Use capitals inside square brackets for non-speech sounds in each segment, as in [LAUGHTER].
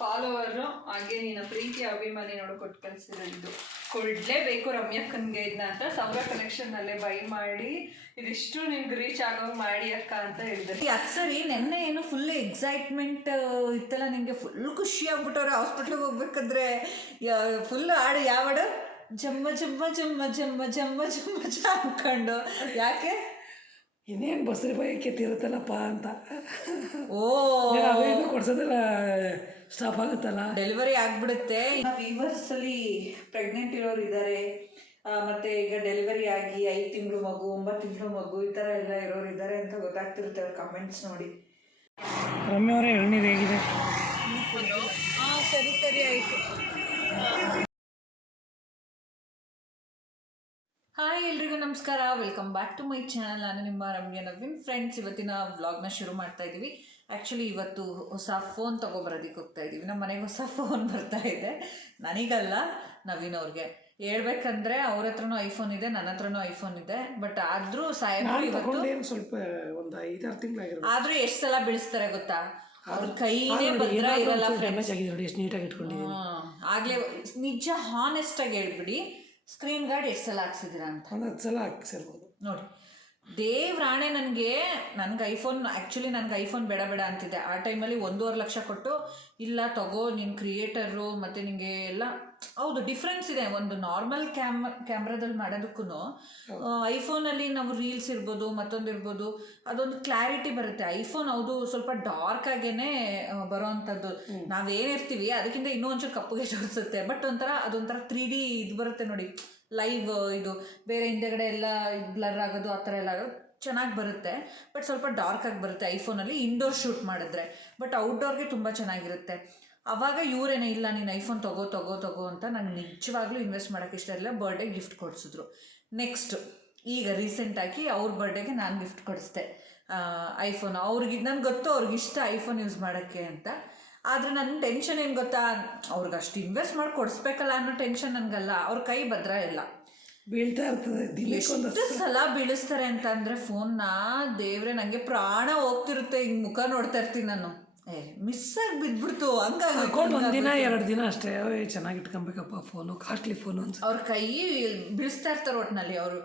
Follower ಹಾಗೆ ನಿನ್ನ ಪ್ರೀತಿ, ಅಭಿಮಾನಿ ನೋಡು, ಕೊಟ್ಟು ಕಳಿಸಿದ್ದು ಕೊಡ್ಲೇಬೇಕು ರಮ್ಯಕ್ಕನ್ಗೆ ಇದನ್ನ ಅಂತ. ಸೌರ ಕಲೆಕ್ಷನ್ ಅಲ್ಲೇ ಬೈ ಮಾಡಿ, ಇದಿಷ್ಟು ನಿನ್ಗೆ ರೀಚ್ ಆಗೋ ಮಾಡಿ ಅಕ್ಕ ಅಂತ ಹೇಳಿದ್ರು. ಅದು ಸರಿ, ನೆನ್ನೆ ಏನು ಫುಲ್ ಎಕ್ಸೈಟ್ಮೆಂಟ್ ಇತ್ತಲ್ಲ ನಿಮಗೆ ಫುಲ್ ಖುಷಿ ಆಗ್ಬಿಟ್ಟವ್ರೆ ಹಾಸ್ಪಿಟ್ಲಿಗೆ ಹೋಗ್ಬೇಕಾದ್ರೆ ಫುಲ್ ಹಾಡು ಯಾವ ಹಾಡು ಜಮ್ಮ ಜಮ್ಮ ಜಮ್ಮ ಜಮ್ಮ ಜಮ್ಮ ಜಮ್ಮ ಜ ಅನ್ಕೊಂಡು ಯಾಕೆ? ಇನ್ನೇನು ಬಸ್ರಿ ಬೈಕೆ ತೀರುತ್ತಲ್ಲಪ್ಪ ಅಂತ. ಓ. ಅವೇನು ಕೊಡ್ಸೋದೆಲ್ಲ ಸ್ಟಾಪ್ ಆಗುತ್ತಲ್ಲ. ಡೆಲಿವರಿ ಆಗ್ಬಿಡುತ್ತೆ. ವೀವರ್ಸ್ ಅಲ್ಲಿ ಪ್ರೆಗ್ನೆಂಟ್ ಇರೋರು ಇದ್ದಾರೆ ಮತ್ತೆ ಈಗ ಡೆಲಿವರಿ ಆಗಿ ಐದು ತಿಂಗಳು ಮಗು ಒಂಬತ್ತು ತಿಂಗಳು ಮಗು ಈ ಥರ ಎಲ್ಲ ಇರೋರು ಇದ್ದಾರೆ ಅಂತ ಗೊತ್ತಾಗ್ತಿರುತ್ತೆ ಅವ್ರ ಕಮೆಂಟ್ಸ್ ನೋಡಿ. ರಮ್ಯ ಅವರೇ ಎಳ್ನೀರು ಹೇಗಿದೆ? ಹಾಂ ಸರಿ ಸರಿ ಆಯಿತು. ಹಾಯ್ ಎಲ್ರಿಗೂ ನಮಸ್ಕಾರ. Welcome back to my channel ನಾನು ನಿಮ್ಮ ರಮ್ಯ ನವೀನ್. ಫ್ರೆಂಡ್ಸ್ ಇವತ್ತಿನ ವ್ಲಾಗ್ನ ಶುರು ಮಾಡ್ತಾ ಇದ್ದೀವಿ ಆ್ಯಕ್ಚುಲಿ ಇವತ್ತು ಹೊಸ ಫೋನ್ ತೊಗೊಬರೋದಕ್ಕೆ ಹೋಗ್ತಾ ಇದ್ದೀವಿ ನಮ್ಮ ಮನೆಗೆ ಹೊಸ ಫೋನ್ ಬರ್ತಾ ಇದೆ. ನನಗಲ್ಲ ನವೀನ್ ಅವ್ರಿಗೆ. ಹೇಳ್ಬೇಕಂದ್ರೆ ಅವ್ರ ಹತ್ರನೂ ಐಫೋನ್ ಇದೆ ನನ್ನ ಹತ್ರನೂ ಐಫೋನ್ ಇದೆ. ಬಟ್ ಆದ್ರೂ ಸಾಹೇಬ್ರು ಇವತ್ತು ಸ್ವಲ್ಪ ಒಂದು ಐದಾರು ಆದರೂ ಎಷ್ಟು ಸಲ ಬೆಳೆಸ್ತಾರೆ ಗೊತ್ತಾ? ಅವ್ರ ಕೈನೇ ಭದ್ರ ಇರಲ್ಲ ಫ್ರೆಂಡ್ಸ್ ನೋಡಿ ಎಷ್ಟು ನೀಟಾಗಿ ಇಟ್ಕೊಂಡಿದ್ದೀನಿ. ಆಗ್ಲೇ ನಿಜ ಹಾನೆಸ್ಟ್ ಆಗಿ ಹೇಳ್ಬಿಡಿ. ಸ್ಕ್ರೀನ್ ಗಾರ್ಡ್ ಎಷ್ಟು ಸಲ ಹಾಕ್ಸಿದ್ದೀರಾ ಅಂತ. ಹತ್ತು ಸಲ ಹಾಕ್ಸಿರ್ಬೋದು. ನೋಡಿ. ದೇವ್ರಾಣೆ ನನಗೆ ನನಗೆ ಐಫೋನ್ ಆ್ಯಕ್ಚುಲಿ ನನಗೆ ಐಫೋನ್ ಬೇಡ ಬೇಡ ಅಂತಿದ್ದೆ ಆ ಟೈಮಲ್ಲಿ ಒಂದೂವರೆ ಲಕ್ಷ ಕೊಟ್ಟು ಇಲ್ಲ ತಗೋ ನಿನ್ನ ಕ್ರಿಯೇಟರು ಮತ್ತು ನಿನಗೆ ಎಲ್ಲ ಹೌದು ಡಿಫ್ರೆನ್ಸ್ ಇದೆ. ಒಂದು ನಾರ್ಮಲ್ ಕ್ಯಾಮ್ ಕ್ಯಾಮ್ರಾದಲ್ಲಿ ಮಾಡೋದಕ್ಕೂ ಐಫೋನಲ್ಲಿ ನಾವು ರೀಲ್ಸ್ ಇರ್ಬೋದು ಮತ್ತೊಂದು ಇರ್ಬೋದು ಅದೊಂದು ಕ್ಲಾರಿಟಿ ಬರುತ್ತೆ. ಐಫೋನ್ ಹೌದು ಸ್ವಲ್ಪ ಡಾರ್ಕ್ ಆಗೇನೆ ಬರೋ ಅಂಥದ್ದು. ನಾವೇನಿರ್ತೀವಿ ಅದಕ್ಕಿಂತ ಇನ್ನೂ ಒಂಚೂರು ಕಪ್ಪುಗೆ ತೋರಿಸುತ್ತೆ ಬಟ್ ಒಂಥರ ಅದೊಂಥರ ತ್ರೀ ಡಿ ಇದು ಬರುತ್ತೆ ನೋಡಿ. ಲೈವ್ ಇದು ಬೇರೆ ಹಿಂದೆಗಡೆ ಎಲ್ಲ ಬ್ಲರ್ ಆಗೋದು ಆ ಥರ ಎಲ್ಲ ಆಗೋದು ಚೆನ್ನಾಗಿ ಬರುತ್ತೆ. ಬಟ್ ಸ್ವಲ್ಪ ಡಾರ್ಕ್ ಆಗಿ ಬರುತ್ತೆ ಐಫೋನಲ್ಲಿ ಇಂಡೋರ್ ಶೂಟ್ ಮಾಡಿದ್ರೆ. ಬಟ್ ಔಟ್ಡೋರ್ಗೆ ತುಂಬ ಚೆನ್ನಾಗಿರುತ್ತೆ. ಅವಾಗ ಇವರೇನೇ ಇಲ್ಲ ನೀನು ಐಫೋನ್ ತಗೋ ತಗೋ ತಗೋ ಅಂತ ನಂಗೆ ನಿಜವಾಗ್ಲೂ ಇನ್ವೆಸ್ಟ್ ಮಾಡೋಕ್ಕೆ ಇಷ್ಟ ಇಲ್ಲ ಬರ್ಡೇ ಗಿಫ್ಟ್ ಕೊಡಿಸಿದ್ರು. ನೆಕ್ಸ್ಟ್ ಈಗ ರೀಸೆಂಟಾಗಿ ಅವ್ರ ಬರ್ಡೇಗೆ ನಾನು ಗಿಫ್ಟ್ ಕೊಡಿಸ್ದೆ. ಐಫೋನ್ ಅವ್ರಿಗೆ ನನಗೆ ಗೊತ್ತು ಅವ್ರಿಗೆ ಇಷ್ಟ ಐಫೋನ್ ಯೂಸ್ ಮಾಡೋಕ್ಕೆ ಅಂತ. ಆದರೆ ನನ್ನ ಟೆನ್ಷನ್ ಏನು ಗೊತ್ತಾ? ಅವ್ರಿಗೆ ಅಷ್ಟು ಇನ್ವೆಸ್ಟ್ ಮಾಡಿ ಕೊಡಿಸ್ಬೇಕಲ್ಲ ಅನ್ನೋ ಟೆನ್ಷನ್ ನನಗಲ್ಲ. ಅವ್ರ ಕೈ ಭದ್ರ ಇಲ್ಲ. ಬೀಳ್ತಾ ಇರ್ತದೆ. ಎಷ್ಟು ಸಲ ಬೀಳಿಸ್ತಾರೆ ಅಂತ ಅಂದರೆ ಫೋನ್ನ ದೇವ್ರೆ ನನಗೆ ಪ್ರಾಣ ಹೋಗ್ತಿರುತ್ತೆ. ಹಿಂಗೆ ಮುಖ ನೋಡ್ತಾ ಇರ್ತೀನಿ ನಾನು. ಮಿಸ್ ಆಗಿ ಬಿದ್ಬಿಡ್ತು ಹಾಕೊಂಡು ಒಂದು ಒಂದಿನ ಎರಡು ದಿನ ಅಷ್ಟೇ. ಚೆನ್ನಾಗಿ ಇಟ್ಕೊಬೇಕಪ್ಪ ಫೋನು ಕಾಸ್ಟ್ಲಿ ಫೋನು ಅಂತ ಅವ್ರ ಕೈ ಬೀಳಿಸ್ತಾ ಇರ್ತಾರೆ ಒಟ್ಟಿನಲ್ಲಿ ಅವರು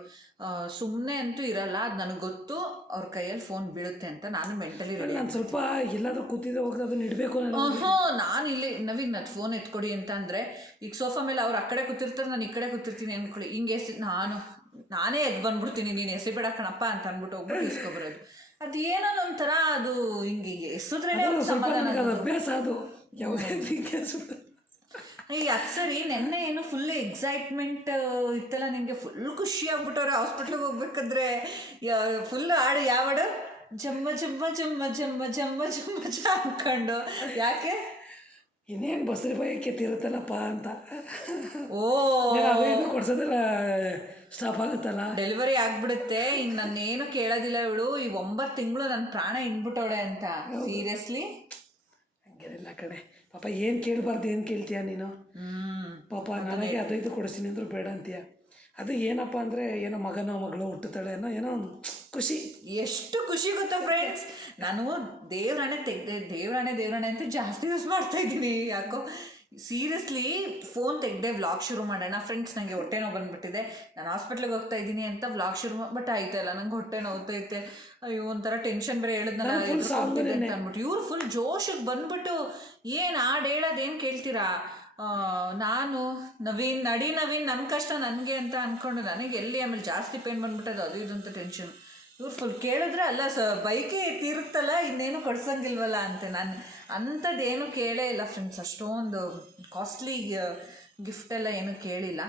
ಸುಮ್ಮನೆ ಅಂತೂ ಇರಲ್ಲ ಅದು ನನಗೆ ಗೊತ್ತು ಅವ್ರ ಕೈಯಲ್ಲಿ ಫೋನ್ ಬೀಳುತ್ತೆ ಅಂತ ನಾನು ಮೆಂಟಲಿ ನಾನು ಸ್ವಲ್ಪ ಎಲ್ಲಾದ್ರೂ ಕೂತಿದ್ರೆ ಹೋಗಿ ಅದನ್ನ ಇಡಬೇಕು ನಾನು. ಓಹೋ ನಾನು ಇಲ್ಲಿ ನವೀನ್ ಅದು ಫೋನ್ ಎತ್ಕೊಡಿ ಅಂತ ಅಂದರೆ ಈಗ ಸೋಫಾ ಮೇಲೆ ಅವ್ರು ಆ ಕಡೆ ಕೂತಿರ್ತಾರೆ ನಾನು ಈ ಕಡೆ ಕೂತಿರ್ತೀನಿ ಅಂದ್ಕೊಳ್ಳಿ ಹಿಂಗೆ ಎಸಿ ನಾನು ನಾನೇ ಎದ್ದು ಬಂದ್ಬಿಡ್ತೀನಿ ನೀನು ಎಸಿಬೇಡ ಕಣಪ್ಪ ಅಂತ ಅಂದ್ಬಿಟ್ಟು ಹೋಗ್ಬಿಟ್ಟು ಇಸ್ಕೊಬರೋದು. ಅದು ಏನೋ ಒಂಥರ ಅದು ಹಿಂಗೆ ಅದು ಅಭ್ಯಾಸ ಅದು. ಈ ಅದು ಸರಿ ನೆನ್ನೆ ಏನು ಫುಲ್ ಎಕ್ಸೈಟ್ಮೆಂಟ್ ಇತ್ತಲ್ಲ ನಿಮಗೆ ಫುಲ್ ಖುಷಿ ಆಗ್ಬಿಟ್ಟವ್ರೆ ಹಾಸ್ಪಿಟ್ಲಿಗೆ ಹೋಗ್ಬೇಕಾದ್ರೆ ಫುಲ್ ಹಾಡು ಯಾವ ಹಾಡು ಜಮ್ಮ ಜಮ್ಮ ಜಮ್ಮ ಜಮ್ಮ ಜಮ್ಮ ಜಮ್ಮ ಜ ಅನ್ಕೊಂಡು ಯಾಕೆ? ಇನ್ನೇನು ಬಸ್ರಿ ಬೈಕೆ ತಿರುತ್ತಲ್ಲಪ್ಪ ಅಂತ. ಓ. ಅವೇನು ಕೊಡ್ಸೋದೆಲ್ಲ ಸ್ಟಾಪ್ ಆಗುತ್ತಲ್ಲ. ಡೆಲಿವರಿ ಆಗ್ಬಿಡುತ್ತೆ. ಇನ್ನು ನಾನೇನು ಕೇಳೋದಿಲ್ಲ ಇವಳು. ಈ ಒಂಬತ್ತು ತಿಂಗಳು ನನ್ನ ಪ್ರಾಣ ಇನ್ಬಿಟ್ಟವಳೆ ಅಂತ. ಸೀರಿಯಸ್ಲಿ ಹಂಗೇನಿಲ್ಲ ಕಡೆ ಪಾಪ ಏನು ಕೇಳಬಾರ್ದು ಏನು ಕೇಳ್ತೀಯ ನೀನು? ಪಾಪ ನನಗೆ ಅದೈದು ಕೊಡಿಸ್ತೀನಿ ಅಂದ್ರೂ ಬೇಡ ಅಂತೀಯ. ಅದು ಏನಪ್ಪ ಅಂದರೆ ಏನೋ ಮಗನೋ ಮಗಳು ಹುಟ್ಟುತ್ತಾಳೆ ಅನ್ನೋ ಏನೋ ಒಂದು ಖುಷಿ ಎಷ್ಟು ಖುಷಿ ಗೊತ್ತಾ ಫ್ರೆಂಡ್ಸ್ ನಾನು ದೇವ್ರಾಣೆ ತೆಗ್ದೆ ದೇವ್ರಾಣೆ ದೇವ್ರಾಣೆ ಅಂತ ಜಾಸ್ತಿ ಯೂಸ್ ಮಾಡ್ತಾ ಇದ್ದೀನಿ. ಯಾಕೋ ಸೀರಿಯಸ್ಲಿ ಫೋನ್ ತೆಗ್ದೆ ವ್ಲಾಗ್ ಶುರು ಮಾಡೋಣ. ಫ್ರೆಂಡ್ಸ್ ನನಗೆ ಹೊಟ್ಟೆ ನೋವು ಬಂದ್ಬಿಟ್ಟಿದೆ. ನಾನು ಹಾಸ್ಪಿಟ್ಲಿಗೆ ಹೋಗ್ತಾ ಇದ್ದೀನಿ ಅಂತ ವ್ಲಾಗ್ ಶುರು ಬಟ್ ಆಯ್ತಲ್ಲ ನಂಗೆ ಹೊಟ್ಟೆ ನೋವ್ತೈತೆ ಅಯ್ಯೋ ಒಂಥರ ಟೆನ್ಷನ್ ಬೇರೆ ಹೇಳಿದ್ನಲ್ಲ. ಅಂತ. ಅಂದ್ಬಿಟ್ಟು. ಇವ್ರು ಫುಲ್ ಜೋಶಿಗೆ ಬಂದ್ಬಿಟ್ಟು ಏನು ಹಾಡು ಹೇಳೋದು ಏನು ಕೇಳ್ತೀರಾ? ನಾನು ನವೀನ್ ನಡಿ ನವೀನ್ ನನ್ನ ಕಷ್ಟ ನನಗೆ ಅಂತ ಅಂದ್ಕೊಂಡು ನನಗೆ ಎಲ್ಲಿ ಆಮೇಲೆ ಜಾಸ್ತಿ ಪೇನ್ ಬಂದ್ಬಿಟ್ಟದು ಅದು ಇದು ಅಂತ ಟೆನ್ಷನ್ ಇವ್ರು ಫುಲ್ ಕೇಳಿದ್ರೆ ಅಲ್ಲ ಸ ಬೈಕೆ ತೀರುತ್ತಲ್ಲ ಇನ್ನೇನು ಕೊಡ್ಸಂಗಿಲ್ವಲ್ಲ ಅಂತ. ನಾನು ಅಂಥದ್ದೇನು ಕೇಳೇ ಇಲ್ಲ ಫ್ರೆಂಡ್ಸ್ ಅಷ್ಟೊಂದು ಕಾಸ್ಟ್ಲಿ ಗಿಫ್ಟ್ ಎಲ್ಲ ಏನು ಕೇಳಿಲ್ಲ.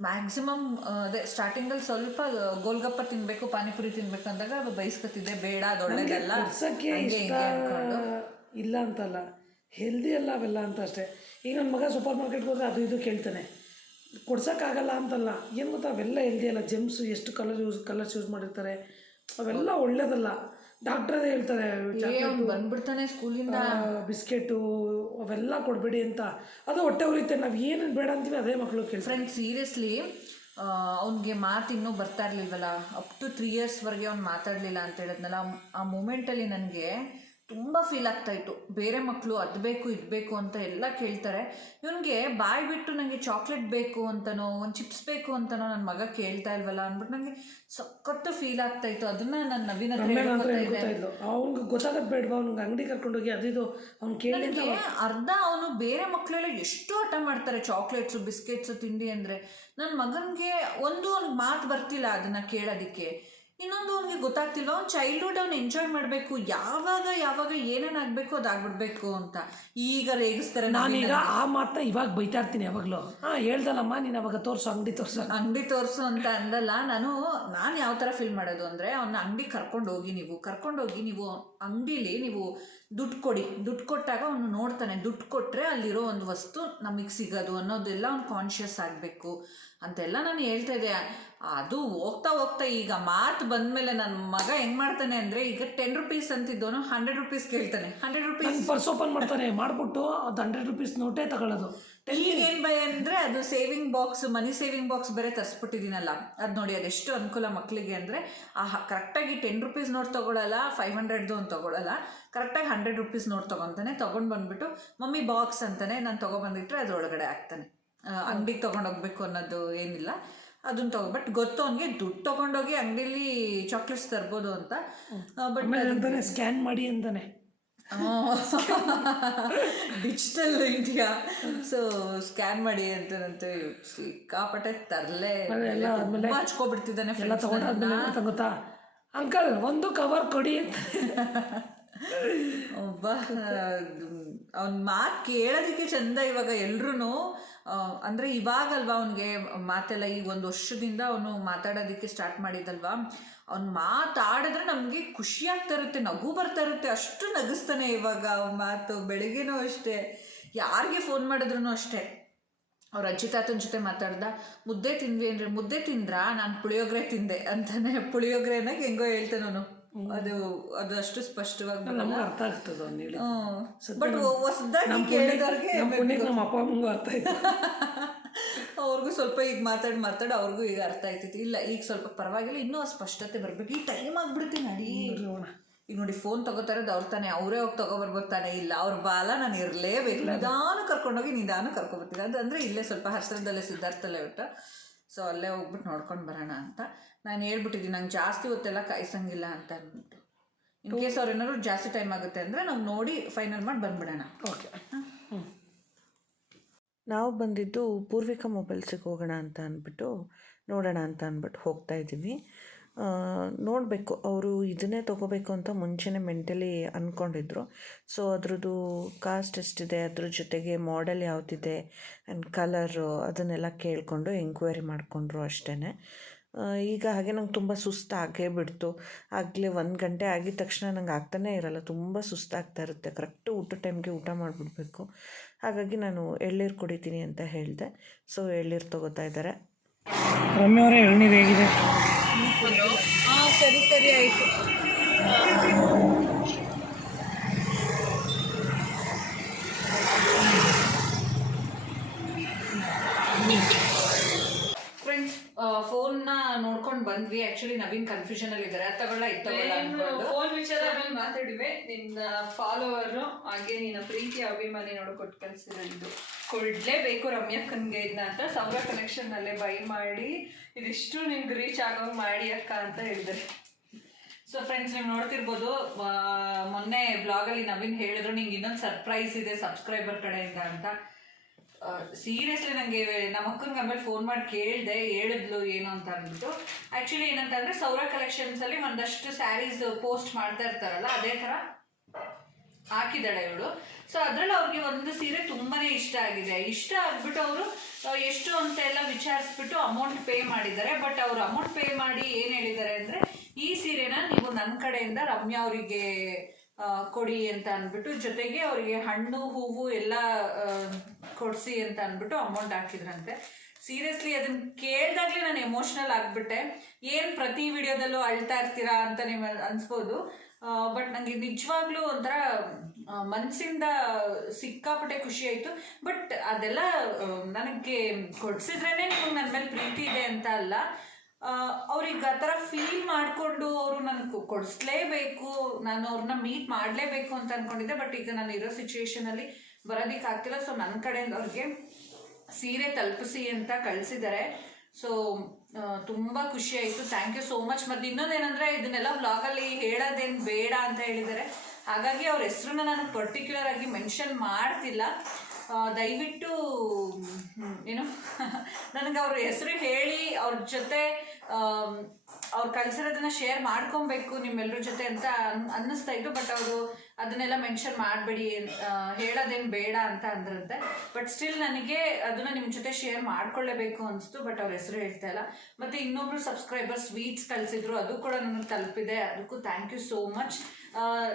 ಮ್ಯಾಕ್ಸಿಮಮ್ ಅದೇ ಸ್ಟಾರ್ಟಿಂಗಲ್ಲಿ ಸ್ವಲ್ಪ ಗೋಲ್ಗಪ್ಪ ತಿನ್ನಬೇಕು ಪಾನಿಪುರಿ ತಿನ್ಬೇಕು ಅಂದಾಗ ಬಯಸ್ಕೊತಿದ್ದೆ ಬೇಡ ಇಷ್ಟ ಅನ್ಕೊಂಡು. ಇಲ್ಲ ಅಂತಲ್ಲ. ಹೆಲ್ದಿ ಅಲ್ಲ ಅವೆಲ್ಲ ಅಂತ ಅಷ್ಟೇ. ಈಗ ನನ್ನ ಮಗ ಸೂಪರ್ ಮಾರ್ಕೆಟ್ಗೆ ಹೋದ್ರೆ ಅದು ಇದು ಕೇಳ್ತಾನೆ. ಕೊಡ್ಸೋಕ್ಕಾಗಲ್ಲ ಅಂತಲ್ಲ. ಏನು ಗೊತ್ತಾ? ಅವೆಲ್ಲ ಹೆಲ್ದಿ ಅಲ್ಲ. ಜೆಮ್ಸು ಎಷ್ಟು ಕಲರ್ ಯೂಸ್ ಕಲರ್ಸ್ ಯೂಸ್ ಮಾಡಿರ್ತಾರೆ. ಅವೆಲ್ಲ ಒಳ್ಳೇದಲ್ಲ. ಡಾಕ್ಟ್ರೇ ಹೇಳ್ತಾರೆ ಬಂದ್ಬಿಡ್ತಾನೆ ಸ್ಕೂಲಿಂದ. ಬಿಸ್ಕೆಟು ಅವೆಲ್ಲ ಕೊಡಬೇಡಿ ಅಂತ. ಅದು ಹೊಟ್ಟೆ ಉರಿತೆ ನಾವು ಏನೇನು ಬೇಡ ಅಂತೀವಿ ಅದೇ ಮಕ್ಕಳು ಕೇಳ್ತಾರೆ. ಫ್ರೆಂಡ್ ಸೀರಿಯಸ್ಲಿ ಅವ್ನಿಗೆ ಮಾತು ಇನ್ನೂ ಬರ್ತಾ ಇರಲಿಲ್ವಲ್ಲ? ಅಪ್ ಟು ತ್ರೀ ಇಯರ್ಸ್ವರೆಗೆ ಅವ್ನು ಮಾತಾಡಲಿಲ್ಲ ಅಂತ ಹೇಳಿದ್ನಲ್ಲ. ಆ ಮೂಮೆಂಟಲ್ಲಿ ನನಗೆ ತುಂಬ ಫೀಲ್ ಆಗ್ತಾ ಇತ್ತು. ಬೇರೆ ಮಕ್ಕಳು ಅದು ಬೇಕು ಇದು ಬೇಕು ಅಂತ ಎಲ್ಲ ಕೇಳ್ತಾರೆ. ಇವನಿಗೆ ಬಾಯಿ ಬಿಟ್ಟು ನನಗೆ ಚಾಕ್ಲೇಟ್ ಬೇಕು ಅಂತನೋ ಒಂದು ಚಿಪ್ಸ್ ಬೇಕು ಅಂತನೋ ನನ್ನ ಮಗ ಕೇಳ್ತಾ ಇಲ್ವಲ್ಲ ಅಂದ್ಬಿಟ್ಟು ನನಗೆ ಸಖತ್ತು ಫೀಲ್ ಆಗ್ತಾ ಇತ್ತು. ಅದನ್ನ ನನ್ನ ನವೀನ ಅವ್ನಿಗೆ ಗೊತ್ತಾಗದ್ ಬೇಡವಾ? ಅವ್ನಿಗೆ ಅಂಗಡಿ ಕರ್ಕೊಂಡೋಗಿ ಅದು ಇದು ಅವ್ನು ಕೇಳಿ ಅರ್ಧ ಅವನು ಬೇರೆ ಮಕ್ಕಳೆಲ್ಲ ಎಷ್ಟು ಹಠ ಮಾಡ್ತಾರೆ ಚಾಕ್ಲೇಟ್ಸು ಬಿಸ್ಕೆಟ್ಸು ತಿಂಡಿ ಅಂದರೆ. ನನ್ನ ಮಗನಿಗೆ ಒಂದು ಅವ್ನಿಗೆ ಮಾತು ಬರ್ತಿಲ್ಲ ಅದನ್ನು ಕೇಳೋದಕ್ಕೆ. ಇನ್ನೊಂದು ಅವ್ನಿಗೆ ಗೊತ್ತಾಗ್ತಿಲ್ಲ ಅವ್ನು ಚೈಲ್ಡ್ಹುಡ್ ಅವ್ನು ಎಂಜಾಯ್ ಮಾಡಬೇಕು. ಯಾವಾಗ ಯಾವಾಗ ಏನೇನು ಆಗಬೇಕು ಅದಾಗ್ಬಿಡ್ಬೇಕು ಅಂತ. ಈಗ ರೇಗಿಸ್ತಾರೆ ನಾನೀಗ ಆ ಮಾತನ್ನ ಇವಾಗ ಬೈತಾ ಇರ್ತೀನಿ ಯಾವಾಗಲೂ. ಹಾಂ ಹೇಳ್ದಲ್ಲಮ್ಮ ನೀನು ಅವಾಗ ತೋರಿಸು ಅಂಗಡಿ ತೋರಿಸು ಅಂಗಡಿ ತೋರಿಸು ಅಂತ ಅಂದಲ್ಲ. ನಾನು ನಾನು ಯಾವ ಥರ ಫೀಲ್ ಮಾಡೋದು ಅಂದರೆ ಅವ್ನ ಅಂಗಡಿ ಕರ್ಕೊಂಡು ಹೋಗಿ ನೀವು ಕರ್ಕೊಂಡು ಹೋಗಿ ನೀವು ಅಂಗಡೀಲಿ ನೀವು ದುಡ್ಡು ಕೊಡಿ. ದುಡ್ಡು ಕೊಟ್ಟಾಗ ಅವನು ನೋಡ್ತಾನೆ. ದುಡ್ಡು ಕೊಟ್ಟರೆ ಅಲ್ಲಿರೋ ಒಂದು ವಸ್ತು ನಮಗೆ ಸಿಗೋದು ಅನ್ನೋದೆಲ್ಲ ಅವ್ನು ಕಾನ್ಷಿಯಸ್ ಆಗಬೇಕು. ಅಂತೆಲ್ಲ ನಾನು ಹೇಳ್ತಾ ಇದ್ದೆ. ಅದು ಹೋಗ್ತಾ ಹೋಗ್ತಾ ಈಗ ಮಾತು ಬಂದಮೇಲೆ ನನ್ನ ಮಗ ಹೆಂಗ್ ಮಾಡ್ತಾನೆ ಅಂದ್ರೆ ಈಗ ಟೆನ್ ರುಪೀಸ್ ಅಂತಿದ್ದವನು ಹಂಡ್ರೆಡ್ ರುಪೀಸ್ ಕೇಳ್ತಾನೆ. ಹಂಡ್ರೆಡ್ ರುಪೀಸ್ ಪರ್ಸ್ ಓಪನ್ ಮಾಡ್ತಾನೆ ಮಾಡ್ಬಿಟ್ಟು ಅದು ಹಂಡ್ರೆಡ್ ರುಪೀಸ್ ನೋಟೇ ತಗೊಳ್ಳೋದು. ಈಗ ಏನ್ ಭಯ ಅಂದ್ರೆ ಅದು saving box money saving box ಬೇರೆ ತರಿಸ್ಬಿಟ್ಟಿದ್ದೀನಲ್ಲ. ಅದು ನೋಡಿ ಅದೆಷ್ಟು ಅನುಕೂಲ ಮಕ್ಕಳಿಗೆ ಅಂದರೆ ಆ ಕರೆಕ್ಟಾಗಿ ಟೆನ್ ರುಪೀಸ್ ನೋಟ್ ತೊಗೊಳಲ್ಲ ಫೈವ್ ಹಂಡ್ರೆಡ್ದು ಒಂದು ತೊಗೊಳಲ್ಲ. ಕರೆಕ್ಟಾಗಿ ಹಂಡ್ರೆಡ್ ರುಪೀಸ್ ನೋಟ್ ತೊಗೊತಾನೆ ತೊಗೊಂಡು ಬಂದ್ಬಿಟ್ಟು ಮಮ್ಮಿ ಬಾಕ್ಸ್ ಅಂತಾನೆ ನಾನು ತೊಗೊಬಂದಿಟ್ರೆ ಅದ್ರೊಳಗಡೆ ಹಾಕ್ತಾನೆ. ಅಂಗಡಿಗೆ ತೊಗೊಂಡೋಗ್ಬೇಕು ಅನ್ನೋದು ಏನಿಲ್ಲ. ಅದನ್ನ ತಗೋ ಬಟ್ ಗೊತ್ತು ಅವ್ನಿಗೆ ದುಡ್ಡು ತೊಗೊಂಡೋಗಿ ಅಂಗಡಿಲಿ ಚಾಕ್ಲೇಟ್ಸ್ ತರ್ಬೋದು ಅಂತ. ಬಟ್ ಅಂತಾನೆ ಸ್ಕ್ಯಾನ್ ಮಾಡಿ ಅಂತಾನೆ. ಡಿಜಿಟಲ್ ಇಂಡಿಯಾ ಸೊ ಸ್ಕ್ಯಾನ್ ಮಾಡಿ ಅಂತಂತೆ ಸಿಕ್ಕಾಪಟ್ಟೆ ತರಲೆ. ಎಲ್ಲ ಆದ್ಮೇಲೆ ಹಚ್ಕೊಬಿಡ್ತಿದ್ದಾನೆ ಎಲ್ಲ ತಗೊಂಡಾದ್ಮೇಲೆ ಗೊತ್ತಾ? ಅಂಕಲ್ ಒಂದು ಕವರ್ ಕೊಡಿ ಅಂತ. [LAUGHS] [LAUGHS] ಒಬ್ಬ, ಅವ್ನ ಮಾತು ಕೇಳೋದಕ್ಕೆ ಚಂದ ಇವಾಗ ಎಲ್ರೂ ಅಂದರೆ ಇವಾಗಲ್ವಾ ಅವನಿಗೆ ಮಾತೆಲ್ಲ ಈಗ ಒಂದು ವರ್ಷದಿಂದ ಅವನು ಮಾತಾಡೋದಕ್ಕೆ ಸ್ಟಾರ್ಟ್ ಮಾಡಿದಲ್ವಾ? ಅವ್ನು ಮಾತಾಡಿದ್ರೆ ನಮಗೆ ಖುಷಿ ಆಗ್ತಾ ಇರುತ್ತೆ, ನಗು ಬರ್ತಾ ಇರುತ್ತೆ, ಅಷ್ಟು ನಗಿಸ್ತಾನೆ ಇವಾಗ ಅವ್ನ ಮಾತು, ಬೆಳಿಗ್ಗೆನೂ ಅಷ್ಟೇ, ಯಾರಿಗೆ ಫೋನ್ ಮಾಡಿದ್ರು ಅಷ್ಟೇ. ಅವ್ರ ಅಜ್ಜಿ ತಾತನ ಜೊತೆ ಮಾತಾಡ್ದ, ಮುದ್ದೆ ತಿಂದ್ವಿ ಅಂದ್ರೆ, ಮುದ್ದೆ ತಿಂದ್ರಾ? ನಾನು ಪುಳಿಯೋಗರೆ ತಿಂದೆ. ಅಂತಾನೆ, ಪುಳಿಯೋಗರೆನ ಹೆಂಗೋ ಹೇಳ್ತಾನೆ ಅವನು ಅದು ಅದು ಅಷ್ಟು ಸ್ಪಷ್ಟವಾಗಿ ನಮ್ಗೆ ಅರ್ಥ ಆಗ್ತದ ಅವ್ನು ಹೇಳಿ ಬಟ್ ಹೊಸದಾಗಿ ನಮ್ಮ ಕೇಳಿದವ್ರಿಗೆ ನಮ್ಮ ನಮ್ಮ ಅಪ್ಪ ಅಮ್ಮಂಗೂ ಅರ್ಥ ಆಯ್ತು. [LAUGHS] ಅವ್ರಿಗೂ ಸ್ವಲ್ಪ ಈಗ ಮಾತಾಡಿ ಮಾತಾಡಿ ಅವ್ರಿಗೂ ಈಗ ಅರ್ಥ ಆಯ್ತೈತಿ. ಇಲ್ಲ ಈಗ ಸ್ವಲ್ಪ ಪರವಾಗಿಲ್ಲ ಇನ್ನೂ ಸ್ಪಷ್ಟತೆ ಬರ್ಬೇಕು. ಈ ಟೈಮ್ ಆಗ್ಬಿಡುತ್ತೆ ನಡಿ. ಈಗ ನೋಡಿ ಫೋನ್ ತಗೋತಾರದು ಅವ್ರು ತಾನೆ. ಅವರೇ ಹೋಗಿ ತಗೊಬರ್ಬೇಕು ತಾನೆ ಇಲ್ಲ ಅವ್ರ ಬಾಲ ನಾನು ಇರಲೇಬೇಕು. ನಿಧಾನ ಕರ್ಕೊಂಡೋಗಿ ನಿಧಾನ ಕರ್ಕೊಬರ್ತೀನಿ ಅದು ಅಂದರೆ ಇಲ್ಲೇ ಸ್ವಲ್ಪ ಹರ್ಸರದಲ್ಲೇ ಸಿದ್ಧಾರ್ಥಲ್ಲೇ ಬಿಟ್ಟು ಸೊ ಅಲ್ಲೇ ಹೋಗ್ಬಿಟ್ಟು ನೋಡ್ಕೊಂಡು ಬರೋಣ ಅಂತ. ನಾನು ಹೇಳ್ಬಿಟ್ಟಿದ್ದೀನಿ ನಂಗೆ ಜಾಸ್ತಿ ಹೊತ್ತೆಲ್ಲ ಕಾಯಿಸಂಗಿಲ್ಲ ಅಂತ ಅಂದ್ಬಿಟ್ಟು. ಇನ್ ಕೇಸ್ ಅವ್ರು ಏನಾದ್ರು ಜಾಸ್ತಿ ಟೈಮ್ ಆಗುತ್ತೆ ಅಂದರೆ ನಾವು ನೋಡಿ ಫೈನಲ್ ಮಾಡಿ ಬಂದ್ಬಿಡೋಣ. ಓಕೆ ನಾವು ಬಂದಿದ್ದು ಪೂರ್ವಿಕ ಮೊಬೈಲ್ಸಿಗೆ ಹೋಗೋಣ ಅಂತ ಅಂದ್ಬಿಟ್ಟು ನೋಡೋಣ ಅಂತ ಅಂದ್ಬಿಟ್ಟು ಹೋಗ್ತಾ ಇದ್ದೀವಿ. ನೋಡಬೇಕು. ಅವರು ಇದನ್ನೇ ತೊಗೋಬೇಕು ಅಂತ ಮುಂಚೆನೇ ಮೆಂಟಲಿ ಅಂದ್ಕೊಂಡಿದ್ರು ಸೊ ಅದರದ್ದು ಕಾಸ್ಟ್ ಎಷ್ಟಿದೆ, ಅದ್ರ ಜೊತೆಗೆ ಮಾಡೆಲ್ ಯಾವುದಿದೆ ಆ್ಯಂಡ್ ಕಲರು ಅದನ್ನೆಲ್ಲ ಕೇಳಿಕೊಂಡು ಎಂಕ್ವೈರಿ ಮಾಡಿಕೊಂಡ್ರು ಅಷ್ಟೇ ಈಗ ಹಾಗೆ ನಂಗೆ ತುಂಬ ಸುಸ್ತಾಗೇ ಬಿಡ್ತು. ಆಗಲೇ ಒಂದು ಗಂಟೆ ಆಗಿದ ತಕ್ಷಣ ನಂಗೆ ಆಗ್ತಾನೇ ಇರಲ್ಲ. ತುಂಬ ಸುಸ್ತಾಗ್ತಾ ಇರುತ್ತೆ. ಕರೆಕ್ಟು ಊಟ ಟೈಮ್ಗೆ ಊಟ ಮಾಡಿಬಿಡ್ಬೇಕು. ಹಾಗಾಗಿ ನಾನು ಎಳ್ನೀರು ಕುಡಿತೀನಿ ಅಂತ ಹೇಳಿದೆ. ಸೊ ಎಳ್ನೀರು ತೊಗೋತಾ ಇದ್ದಾರೆ. ರಮ್ಯ ಅವರೇ, ಎಳ್ನೀರು ಹೇಗಿದೆ? ಹಾಂ ಸರಿ ಸರಿ ಆಯಿತು. ಫ್ರೆಂಡ್ಸ್ ಫೋನ್ನ ನೋಡ್ಕೊಂಡು ಬಂದ್ವಿ. ಆಕ್ಚುಲಿ ನವೀನ್ ಕನ್ಫ್ಯೂಷನ್ ಅಲ್ಲಿ ಇದ್ದಾರೆ ಅದು ತಗೊಳ್ಳ ಇದು ತಗೊಳ್ಳ ಫೋನ್ ವಿಚಾರ ಮೇಲೆ ಮಾತಾಡಿವೆ. ನಿನ್ನ ಫಾಲೋವರ್ ಹಾಗೆ ನಿನ್ನ ಪ್ರೀತಿ ಅಭಿಮಾನಿ ನೋಡಿ ಕೊಟ್ಟು ಕಳ್ಸಿರೋದು. ಕೊಡ್ಲೇಬೇಕು ರಮ್ಯಕ್ಕನ್ಗೆ ಇದನ್ನ ಅಂತ ಸೌರ ಕಲೆಕ್ಷನ್ನಲ್ಲೇ ಬೈ ಮಾಡಿ, ಇದಿಷ್ಟು ನಿಮ್ಗೆ ರೀಚ್ ಆಗೋಂಗೆ ಮಾಡಿ ಅಕ್ಕ ಅಂತ ಹೇಳಿದ್ರೆ. ಸೊ ಫ್ರೆಂಡ್ಸ್ ನೀವು ನೋಡ್ತಿರ್ಬೋದು ಮೊನ್ನೆ ಮೊನ್ನೆ ಬ್ಲಾಗಲ್ಲಿ ನವೀನ್ ಹೇಳಿದ್ರು, ನಿಂಗೆ ಇನ್ನೊಂದು ಸರ್ಪ್ರೈಸ್ ಇದೆ ಸಬ್ಸ್ಕ್ರೈಬರ್ ಕಡೆಯಿಂದ ಅಂತ. ಸೀರಿಯಸ್ಲಿ ನನಗೆ ನಮ್ಮ ಅಕ್ಕನಿಗೆ ಆಮೇಲೆ ಫೋನ್ ಮಾಡಿ ಕೇಳಿದೆ, ಹೇಳಿದ್ಲು ಏನು ಅಂತ ಅಂದ್ಬಿಟ್ಟು. ಆ್ಯಕ್ಚುಲಿ ಏನಂತ ಅಂದರೆ ಸೌರ ಕಲೆಕ್ಷನ್ಸಲ್ಲಿ ಒಂದಷ್ಟು ಸ್ಯಾರೀಸ್ ಪೋಸ್ಟ್ ಮಾಡ್ತಾ ಇರ್ತಾರಲ್ಲ, ಅದೇ ಥರ ಹಾಕಿದ್ದಾಳೆ ಇವಳು. ಸೊ ಅದ್ರಲ್ಲಿ ಅವ್ರಿಗೆ ಒಂದು ಸೀರೆ ತುಂಬಾನೇ ಇಷ್ಟ ಆಗಿದೆ. ಇಷ್ಟ ಆಗ್ಬಿಟ್ಟು ಅವರು ಎಷ್ಟು ಅಂತ ಎಲ್ಲ ವಿಚಾರಿಸ್ಬಿಟ್ಟು ಅಮೌಂಟ್ ಪೇ ಮಾಡಿದ್ದಾರೆ. ಬಟ್ ಅವರು ಅಮೌಂಟ್ ಪೇ ಮಾಡಿ ಏನ್ ಹೇಳಿದ್ದಾರೆ ಅಂದ್ರೆ, ಈ ಸೀರೆನ ನೀವು ನನ್ನ ಕಡೆಯಿಂದ ರಮ್ಯಾ ಅವರಿಗೆ ಕೊಡಿ ಅಂತ ಅಂದ್ಬಿಟ್ಟು, ಜೊತೆಗೆ ಅವರಿಗೆ ಹಣ್ಣು, ಹೂವು ಎಲ್ಲ ಕೊಡಿಸಿ ಅಂತ ಅಂದ್ಬಿಟ್ಟು ಅಮೌಂಟ್ ಹಾಕಿದ್ರಂತೆ. ಸೀರಿಯಸ್ಲಿ ಅದನ್ನ ಕೇಳ್ದಾಗ್ಲೇ ನಾನು ಎಮೋಷ್ನಲ್ ಆಗ್ಬಿಟ್ಟೆ. ಏನು ಪ್ರತಿ ವಿಡಿಯೋದಲ್ಲೂ ಅಳ್ತಾ ಇರ್ತೀರಾ ಅಂತ ನೀವು ಅನ್ಸ್ಬೋದು. ಬಟ್ ನಂಗೆ ನಿಜವಾಗ್ಲೂ ಒಂಥರ ಮನಸ್ಸಿಂದ ಸಿಕ್ಕಾಪಟ್ಟೆ ಖುಷಿ ಆಯ್ತು. ಬಟ್ ಅದೆಲ್ಲ ನನಗೆ ಕೊಡ್ಸಿದ್ರೇನೆ ನಿಮಗೆ ನನ್ನ ಮೇಲೆ ಪ್ರೀತಿ ಇದೆ ಅಂತ ಅಲ್ಲ. ಅವ್ರಿಗೆ ಆ ಥರ ಫೀಲ್ ಮಾಡಿಕೊಂಡು ಅವರು ನನಗೆ ಕೊಡಿಸ್ಲೇಬೇಕು. ನಾನು ಅವ್ರನ್ನ ಮೀಟ್ ಮಾಡಲೇಬೇಕು ಅಂತ ಅನ್ಕೊಂಡಿದ್ದೆ, ಬಟ್ ಈಗ ನಾನು ಇರೋ ಸಿಚುವೇಶನಲ್ಲಿ ಬರೋದಿಕ್ಕೆ ಆಗ್ತಿಲ್ಲ. ಸೊ ನನ್ನ ಕಡೆಯಿಂದ ಅವ್ರಿಗೆ ಸೀರೆ ತಲುಪಿಸಿ ಅಂತ ಕಳಿಸಿದ್ದಾರೆ. ಸೊ ತುಂಬ ಖುಷಿ ಆಯಿತು. ಥ್ಯಾಂಕ್ ಯು ಸೋ ಮಚ್ ಮತ್ತು ಇನ್ನೊಂದೇನೆಂದರೆ ಇದನ್ನೆಲ್ಲ ಬ್ಲಾಗಲ್ಲಿ ಹೇಳೋದೇನು ಬೇಡ ಅಂತ ಹೇಳಿದ್ದಾರೆ. ಹಾಗಾಗಿ ಅವ್ರ ಹೆಸ್ರನ್ನ ನಾನು ಪರ್ಟಿಕ್ಯುಲರ್ ಆಗಿ ಮೆನ್ಷನ್ ಮಾಡ್ತಿಲ್ಲ. ದಯವಿಟ್ಟು ಏನು? [LAUGHS] ನನಗೆ ಅವ್ರ ಹೆಸರು ಹೇಳಿ, ಅವ್ರ ಜೊತೆ ಅವ್ರು ಕಲ್ಸಿರೋದನ್ನ ಶೇರ್ ಮಾಡ್ಕೊಬೇಕು ನಿಮ್ಮೆಲ್ಲರ ಜೊತೆ ಅಂತ ಅನ್- ಅನ್ನಿಸ್ತಾ ಇತ್ತು. ಬಟ್ ಅವರು ಅದನ್ನೆಲ್ಲ ಮೆನ್ಷನ್ ಮಾಡಬೇಡಿ ಹೇಳೋದೇನು ಬೇಡ ಅಂತ ಅಂದ್ರಂತೆ. ಬಟ್ ಸ್ಟಿಲ್ ನನಗೆ ಅದನ್ನ ನಿಮ್ಮ ಜೊತೆ ಶೇರ್ ಮಾಡ್ಕೊಳ್ಳೇಬೇಕು ಅನಿಸ್ತು. ಬಟ್ ಅವ್ರ ಹೆಸರು ಹೇಳ್ತಾ ಇಲ್ಲ. ಮತ್ತೆ ಇನ್ನೊಬ್ರು ಸಬ್ಸ್ಕ್ರೈಬರ್ ಸ್ವೀಟ್ಸ್ ಕಳಿಸಿದ್ರು, ಅದು ಕೂಡ ನನಗೆ ತಲುಪಿದೆ. ಅದಕ್ಕೂ ಥ್ಯಾಂಕ್ ಯು ಸೋ ಮಚ್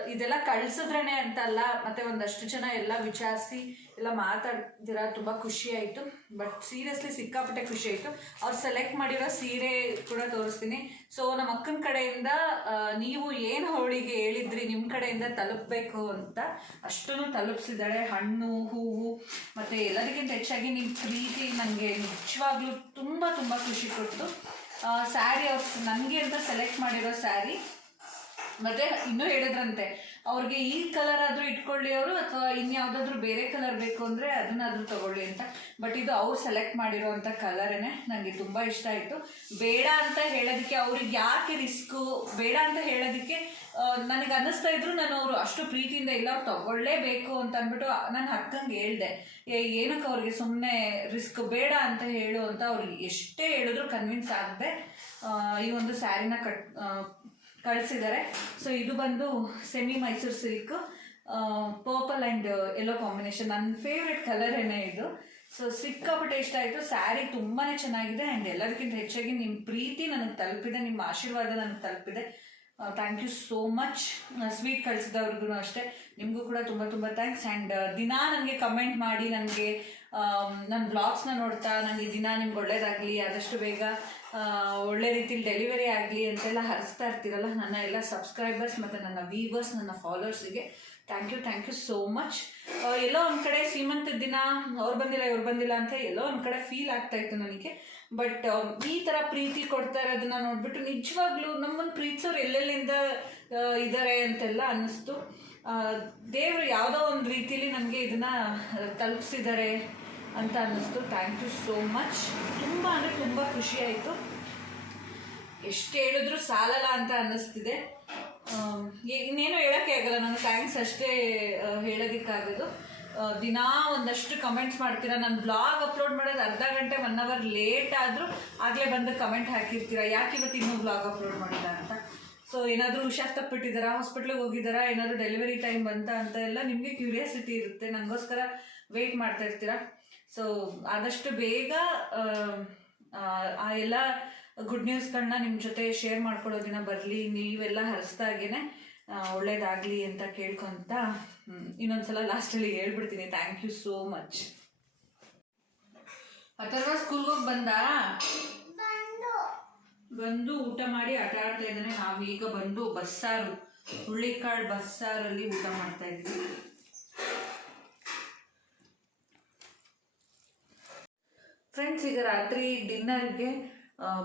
ಇದೆಲ್ಲ ಕಳ್ಸಿದ್ರೇನೆ ಅಂತಲ್ಲ, ಮತ್ತೆ ಒಂದಷ್ಟು ಜನ ಎಲ್ಲ ವಿಚಾರಿಸಿ ಎಲ್ಲ ಮಾತಾಡ್ತೀರ, ತುಂಬ ಖುಷಿ ಆಯಿತು. ಬಟ್ ಸೀರಿಯಸ್ಲಿ ಸಿಕ್ಕಾಪಟ್ಟೆ ಖುಷಿ ಆಯಿತು. ಅವ್ರು ಸೆಲೆಕ್ಟ್ ಮಾಡಿರೋ ಸೀರೆ ಕೂಡ ತೋರಿಸ್ತೀನಿ. ಸೊ ನಮ್ಮ ಅಕ್ಕನ ಕಡೆಯಿಂದ ನೀವು ಏನು ಅವಳಿಗೆ ಹೇಳಿದ್ರಿ ನಿಮ್ಮ ಕಡೆಯಿಂದ ತಲುಪಬೇಕು ಅಂತ ಅಷ್ಟೂ ತಲುಪಿಸಿದ್ದಾಳೆ ಹಣ್ಣು, ಹೂವು, ಮತ್ತು ಎಲ್ಲದಕ್ಕಿಂತ ಹೆಚ್ಚಾಗಿ ನಿಮ್ಮ ಪ್ರೀತಿ ನನಗೆ ನಿಜವಾಗ್ಲೂ ತುಂಬ ತುಂಬ ಖುಷಿ ಕೊಟ್ಟು ಸ್ಯಾರಿ ಅವ್ರು, ನನಗೆ ಅಂತ ಸೆಲೆಕ್ಟ್ ಮಾಡಿರೋ ಸ್ಯಾರಿ ಮತ್ತು ಇನ್ನೂ ಹೇಳಿದ್ರಂತೆ ಅವ್ರಿಗೆ ಈ ಕಲರ್ ಆದ್ರೂ ಇಟ್ಕೊಳ್ಳಿ ಅವರು, ಅಥವಾ ಇನ್ಯಾವುದಾದ್ರೂ ಬೇರೆ ಕಲರ್ ಬೇಕು ಅಂದ್ರೆ ಅದನ್ನಾದ್ರೂ ತಗೊಳ್ಳಿ ಅಂತ. ಬಟ್ ಇದು ಅವ್ರು ಸೆಲೆಕ್ಟ್ ಮಾಡಿರೋಂಥ ಕಲರೇನೆ ನನಗೆ ತುಂಬಾ ಇಷ್ಟ ಆಯ್ತು. ಬೇಡ ಅಂತ ಹೇಳೋದಕ್ಕೆ ಅವ್ರಿಗೆ ಯಾಕೆ ರಿಸ್ಕು ಬೇಡ ಅಂತ ಹೇಳೋದಕ್ಕೆ ನನಗೆ ಅನ್ನಿಸ್ತಾ ಇದ್ರು ನಾನು ಅವರು ಅಷ್ಟು ಪ್ರೀತಿಯಿಂದ ಇಲ್ಲ, ಅವ್ರು ತಗೊಳ್ಳೇಬೇಕು ಅಂತ ಅಂದ್ಬಿಟ್ಟು ನಾನು ಅಕ್ಕಂಗೆ ಹೇಳ್ದೆ. ಏನಕ್ಕೆ ಅವ್ರಿಗೆ ಸುಮ್ಮನೆ ರಿಸ್ಕ್ ಬೇಡ ಅಂತ ಹೇಳು ಅಂತ ಅವ್ರಿಗೆ ಎಷ್ಟೇ ಹೇಳಿದ್ರು ಕನ್ವಿನ್ಸ್ ಆಗದೆ ಈ ಒಂದು ಸ್ಯಾರಿನ ಕಟ್ ಕಳಿಸಿದ್ದಾರೆ. ಸೊ ಇದು ಬಂದು semi Mysuru silk purple and yellow combination ನನ್ನ ಫೇವ್ರೆಟ್ ಕಲರ್ ಏನೇ ಇದು. ಸೊ ಸಿಕ್ಕಾಪಟ್ಟೆ ಇಷ್ಟ ಆಯಿತು. ಸ್ಯಾರಿ ತುಂಬಾ ಚೆನ್ನಾಗಿದೆ ಆ್ಯಂಡ್ ಎಲ್ಲದಕ್ಕಿಂತ ಹೆಚ್ಚಾಗಿ ನಿಮ್ಮ ಪ್ರೀತಿ ನನಗೆ ತಲುಪಿದೆ, ನಿಮ್ಮ ಆಶೀರ್ವಾದ ನನಗೆ ತಲುಪಿದೆ. Thank you so much sweet ಕಳಿಸಿದವ್ರಿಗೂ ಅಷ್ಟೇ. ನಿಮಗೂ ಕೂಡ ತುಂಬ ತುಂಬ ಥ್ಯಾಂಕ್ಸ್ ಆ್ಯಂಡ್ ದಿನಾ ನನಗೆ ಕಮೆಂಟ್ ಮಾಡಿ ನನಗೆ ನನ್ನ ಬ್ಲಾಗ್ಸ್ನ ನೋಡ್ತಾ ನನಗೆ ದಿನ ನಿಮ್ಗೆ ಒಳ್ಳೇದಾಗಲಿ ಆದಷ್ಟು ಬೇಗ ಆ, ಒಳ್ಳೆ ರೀತಿಲಿ ಡೆಲಿವರಿ ಆಗಲಿ ಅಂತೆಲ್ಲ ಹರಿಸ್ತಾ ಇರ್ತೀರಲ್ಲ ನನ್ನ ಎಲ್ಲ ಸಬ್ಸ್ಕ್ರೈಬರ್ಸ್ ಮತ್ತು ನನ್ನ ವೀವರ್ಸ್ ನನ್ನ ಫಾಲೋವರ್ಸಿಗೆ thank you thank you so much ಎಲ್ಲೋ ಒಂದು ಕಡೆ ಸೀಮಂತದ ದಿನ ಅವ್ರು ಬಂದಿಲ್ಲ ಇವ್ರು ಬಂದಿಲ್ಲ ಅಂತ ಎಲ್ಲೋ ಒಂದು ಕಡೆ ಫೀಲ್ ಆಗ್ತಾ ಇತ್ತು ನನಗೆ. ಬಟ್ ಈ ಥರ ಪ್ರೀತಿ ಕೊಡ್ತಾ ಇರೋದನ್ನ ನೋಡ್ಬಿಟ್ಟು ನಿಜವಾಗ್ಲೂ ನಮ್ಮನ್ನು ಪ್ರೀತಿಸೋರು ಎಲ್ಲೆಲ್ಲಿಂದ ಇದ್ದಾರೆ ಅಂತೆಲ್ಲ ಅನ್ನಿಸ್ತು. ದೇವರು ಯಾವುದೋ ಒಂದು ರೀತಿಲಿ ನನಗೆ ಇದನ್ನ ತಲುಪಿಸಿದ್ದಾರೆ ಅಂತ ಅನ್ನಿಸ್ತು. ಥ್ಯಾಂಕ್ ಯು ಸೋ ಮಚ್ ತುಂಬ ಅಂದರೆ ತುಂಬ ಖುಷಿ ಆಯಿತು. ಎಷ್ಟು ಹೇಳಿದ್ರು ಸಾಲಲ್ಲ ಅಂತ ಅನ್ನಿಸ್ತಿದೆ. ಇನ್ನೇನು ಹೇಳೋಕ್ಕೆ ಆಗಲ್ಲ. ನಾನು ಥ್ಯಾಂಕ್ಸ್ ಅಷ್ಟೇ ಹೇಳೋದಕ್ಕಾಗೋದು. ದಿನಾ ಒಂದಷ್ಟು ಕಮೆಂಟ್ಸ್ ಮಾಡ್ತೀರಾ? ನಾನು ಬ್ಲಾಗ್ ಅಪ್ಲೋಡ್ ಮಾಡೋದು ಅರ್ಧ ಗಂಟೆ ಒನ್ ಅವರ್ ಲೇಟ್ ಆದರೂ ಆಗಲೇ ಬಂದು ಕಮೆಂಟ್ ಹಾಕಿರ್ತೀರಾ? ಯಾಕೆ ಇವತ್ತು ಇನ್ನೂ ಬ್ಲಾಗ್ ಅಪ್ಲೋಡ್ ಮಾಡಿಲ್ಲ ಅಂತ? ಸೊ ಏನಾದರೂ ಹುಷಾರು ತಪ್ಪಿಟ್ಟಿದ್ದಾರಾ ಹಾಸ್ಪಿಟ್ಲಿಗೆ ಹೋಗಿದ್ದಾರಾ ಏನಾದರೂ ಡೆಲಿವರಿ ಟೈಮ್ ಬಂತ ಅಂತ ಎಲ್ಲ ನಿಮಗೆ ಕ್ಯೂರಿಯಾಸಿಟಿ ಇರುತ್ತೆ. ನನಗೋಸ್ಕರ ವೆಯ್ಟ್ ಮಾಡ್ತಾ ಇರ್ತೀರಾ? ಸೊ ಆದಷ್ಟು ಬೇಗ ಆ, ಎಲ್ಲ ಗುಡ್ ನ್ಯೂಸ್ಗಳನ್ನ ನಿಮ್ಮ ಜೊತೆ ಶೇರ್ ಮಾಡ್ಕೊಳ್ಳೋ ದಿನ ಬರಲಿ. ನೀವೆಲ್ಲ ಹರಿಸ್ದಾಗೇನೆ. ಒಳ್ಳೇದಾಗಲಿ ಅಂತ ಕೇಳ್ಕೊಂತ ಇನ್ನೊಂದ್ಸಲ ಲಾಸ್ಟಲ್ಲಿ ಹೇಳ್ಬಿಡ್ತೀನಿ. Thank you so much Atharva ಸ್ಕೂಲ್ಗೆ ಹೋಗಿ ಬಂದ? ಬಂದು. ಊಟ ಮಾಡಿ ಆಟ ಆಡ್ತಾ ಇದ್ದಾನೆ. ನಾವು ಈಗ ಬಂದು ಬಸ್ಸಾರು ಹುಳ್ಳಿಕಾಳು ಬಸ್ಸಾರಲ್ಲಿ ಊಟ ಮಾಡ್ತಾ ಇದ್ವಿ ಫ್ರೆಂಡ್ಸ್ ಈಗ ರಾತ್ರಿ ಡಿನ್ನರ್ಗೆ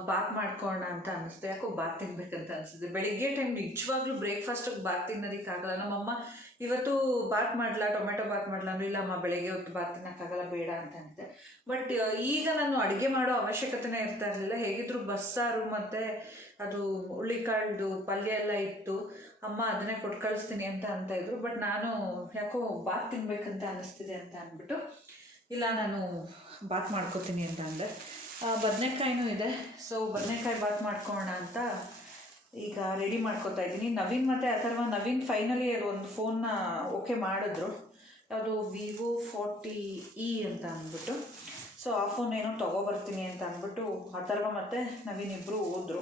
ಬಾತ್ ಮಾಡ್ಕೊಳ್ಳೋಣ ಅಂತ ಅನಿಸ್ತು ಯಾಕೋ ಬಾತ್ ತಿನ್ಬೇಕಂತ ಅನಿಸುತ್ತೆ. ಬೆಳಿಗ್ಗೆ ಟೈಮ್ ನಿಜವಾಗ್ಲೂ ಬ್ರೇಕ್ಫಾಸ್ಟಿಗೆ ಬಾತ್ ತಿನ್ನೋದಕ್ಕಾಗಲ್ಲ ನಮ್ಮಮ್ಮ, ಇವತ್ತು ಬಾತ್ ಮಾಡ್ಲಾ ಟೊಮೆಟೊ ಬಾತ್ ಮಾಡ್ಲಾ? ಅಂದ್ರೆ ಇಲ್ಲಮ್ಮ, ಬೆಳಿಗ್ಗೆ ಹೊತ್ತು ಬಾತ್ ತಿನ್ನೋಕ್ಕಾಗಲ್ಲ ಬೇಡ ಅಂತ ಅಂತೆ ಬಟ್ ಈಗ ನಾನು ಅಡುಗೆ ಮಾಡೋ ಅವಶ್ಯಕತೆನೇ ಇರ್ತಾ ಇರಲಿಲ್ಲ. ಹೇಗಿದ್ರು ಬಸ್ಸಾರು ಮತ್ತು ಅದು ಹುಳ್ಳಿಕಾಳ್ದು ಪಲ್ಯ ಎಲ್ಲ ಇತ್ತು. ಅಮ್ಮ, ಅದನ್ನೇ ಕೊಟ್ಟು ಕಳಿಸ್ತೀನಿ ಅಂತ ಅಂತ ಇದ್ರು. ಬಟ್ ನಾನು ಯಾಕೋ ಬಾತ್ ತಿನ್ಬೇಕಂತ ಅನಿಸ್ತಿದೆ ಅಂತ ಅಂದ್ಬಿಟ್ಟು, ಇಲ್ಲ, ನಾನು ಬಾತ್ ಮಾಡ್ಕೋತೀನಿ ಅಂತ ಅಂದೆ. ಬದನೆಕಾಯಿನೂ ಇದೆ. ಸೊ ಬದನೆಕಾಯಿ ಬಾತ್ ಮಾಡ್ಕೊಳ್ಳೋಣ ಅಂತ ಈಗ ರೆಡಿ ಮಾಡ್ಕೊತಾ ಇದ್ದೀನಿ. ನವೀನ್ ಮತ್ತು ಅಥರ್ವ, ನವೀನ್ ಫೈನಲಿ ಒಂದು ಫೋನ್ನ ಓಕೆ ಮಾಡಿದ್ರು. ಯಾವುದು? ವಿವೋ ಫೋರ್ಟಿ ಇ ಅಂತ ಅಂದ್ಬಿಟ್ಟು. ಸೊ ಆ ಫೋನ್ ಏನೋ ತೊಗೊಬರ್ತೀನಿ ಅಂತ ಅಂದ್ಬಿಟ್ಟು ಅಥರ್ವ ಮತ್ತು ನವೀನ್ ಇಬ್ಬರು ಹೋದರು.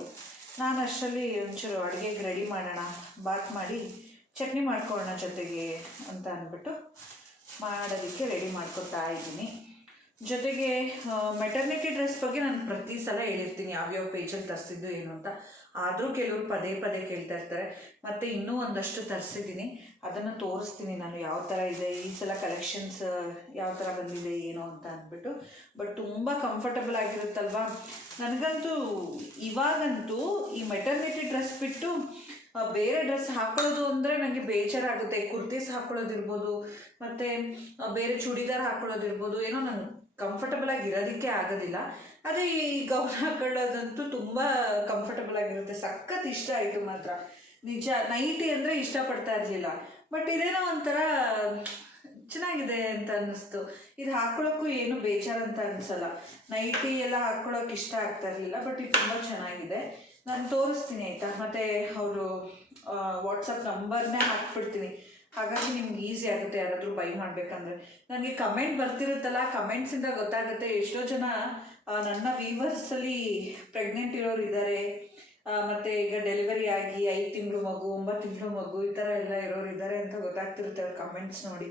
ನಾನು ಅಷ್ಟರಲ್ಲಿ ಒಂಚೂರು ಅಡುಗೆಗೆ ರೆಡಿ ಮಾಡೋಣ, ಬಾತ್ ಮಾಡಿ, ಚಟ್ನಿ ಮಾಡ್ಕೊಳ್ಳೋಣ ಜೊತೆಗೆ ಅಂತ ಅಂದ್ಬಿಟ್ಟು ಮಾಡೋದಕ್ಕೆ ರೆಡಿ ಮಾಡ್ಕೊತಾ ಇದ್ದೀನಿ. ಜೊತೆಗೆ ಮೆಟರ್ನಿಟಿ ಡ್ರೆಸ್ ಬಗ್ಗೆ ನಾನು ಪ್ರತಿ ಸಲ ಹೇಳಿರ್ತೀನಿ, ಯಾವ್ಯಾವ ಪೇಜಲ್ಲಿ ತರಿಸಿದ್ದು ಏನು ಅಂತ. ಆದರೂ ಕೆಲವರು ಪದೇ ಪದೇ ಕೇಳ್ತಾ ಇರ್ತಾರೆ. ಮತ್ತು ಇನ್ನೂ ಒಂದಷ್ಟು ತರಿಸಿದ್ದೀನಿ. ಅದನ್ನು ತೋರಿಸ್ತೀನಿ ನಾನು ಯಾವ ಥರ ಇದೆ, ಈ ಸಲ ಕಲೆಕ್ಷನ್ಸ್ ಯಾವ ಥರ ಬಂದಿದೆ, ಏನು ಅಂತ ಅಂದ್ಬಿಟ್ಟು. ಬಟ್ ತುಂಬ ಕಂಫರ್ಟಬಲ್ ಆಗಿರುತ್ತಲ್ವಾ? ನನಗಂತೂ ಇವಾಗಂತೂ ಈ ಮೆಟರ್ನಿಟಿ ಡ್ರೆಸ್ ಬಿಟ್ಟು ಬೇರೆ ಡ್ರೆಸ್ ಹಾಕೊಳ್ಳೋದು ಅಂದರೆ ನನಗೆ ಬೇಜಾರಾಗುತ್ತೆ. ಕುರ್ತೀಸ್ ಹಾಕೊಳ್ಳೋದಿರ್ಬೋದು, ಮತ್ತು ಬೇರೆ ಚೂಡಿದಾರ್ ಹಾಕೊಳ್ಳೋದಿರ್ಬೋದು, ಏನೋ ನಂಗೆ ಕಂಫರ್ಟಬಲ್ ಆಗಿ ಇರೋದಕ್ಕೆ ಆಗೋದಿಲ್ಲ. ಅದೇ ಈ ಗೌನ ಹಾಕೊಳ್ಳೋದಂತೂ ತುಂಬ ಕಂಫರ್ಟಬಲ್ ಆಗಿರುತ್ತೆ. ಸಖತ್ ಇಷ್ಟ ಆಯಿತು ಮಾತ್ರ. ನಿಜ, ನೈಟಿ ಅಂದರೆ ಇಷ್ಟಪಡ್ತಾ ಇರಲಿಲ್ಲ. ಬಟ್ ಇದೇನೋ ಒಂಥರ ಚೆನ್ನಾಗಿದೆ ಅಂತ ಅನ್ನಿಸ್ತು. ಇದು ಹಾಕೊಳ್ಳೋಕ್ಕೂ ಏನು ಬೇಜಾರಂತ ಅನಿಸಲ್ಲ. ನೈಟಿ ಎಲ್ಲ ಹಾಕ್ಕೊಳ್ಳೋಕೆ ಇಷ್ಟ ಆಗ್ತಾ ಇರಲಿಲ್ಲ ಬಟ್ ಇದು ತುಂಬ ಚೆನ್ನಾಗಿದೆ. ನಾನು ತೋರಿಸ್ತೀನಿ ಆಯಿತಾ? ಮತ್ತು ಅವರು ವಾಟ್ಸಪ್ ನಂಬರ್ನೇ ಹಾಕ್ಬಿಡ್ತೀನಿ. ಹಾಗಾಗಿ ನಿಮ್ಗೆ ಈಸಿ ಆಗುತ್ತೆ ಯಾರಾದರೂ ಬೈ ಮಾಡಬೇಕಂದ್ರೆ. ನನಗೆ ಕಮೆಂಟ್ ಬರ್ತಿರುತ್ತಲ್ಲ ಕಮೆಂಟ್ಸಿಂದ ಗೊತ್ತಾಗುತ್ತೆ ಎಷ್ಟೋ ಜನ ನನ್ನ ವೀವರ್ಸಲ್ಲಿ ಪ್ರೆಗ್ನೆಂಟ್ ಇರೋರು ಇದ್ದಾರೆ ಮತ್ತು ಈಗ ಡೆಲಿವರಿ ಆಗಿ ಐದು ತಿಂಗಳು ಮಗು, ಒಂಬತ್ತು ತಿಂಗಳು ಮಗು, ಈ ಥರ ಎಲ್ಲ ಇರೋರು ಇದ್ದಾರೆ ಅಂತ ಗೊತ್ತಾಗ್ತಿರುತ್ತೆ ಅವ್ರ ಕಮೆಂಟ್ಸ್ ನೋಡಿ.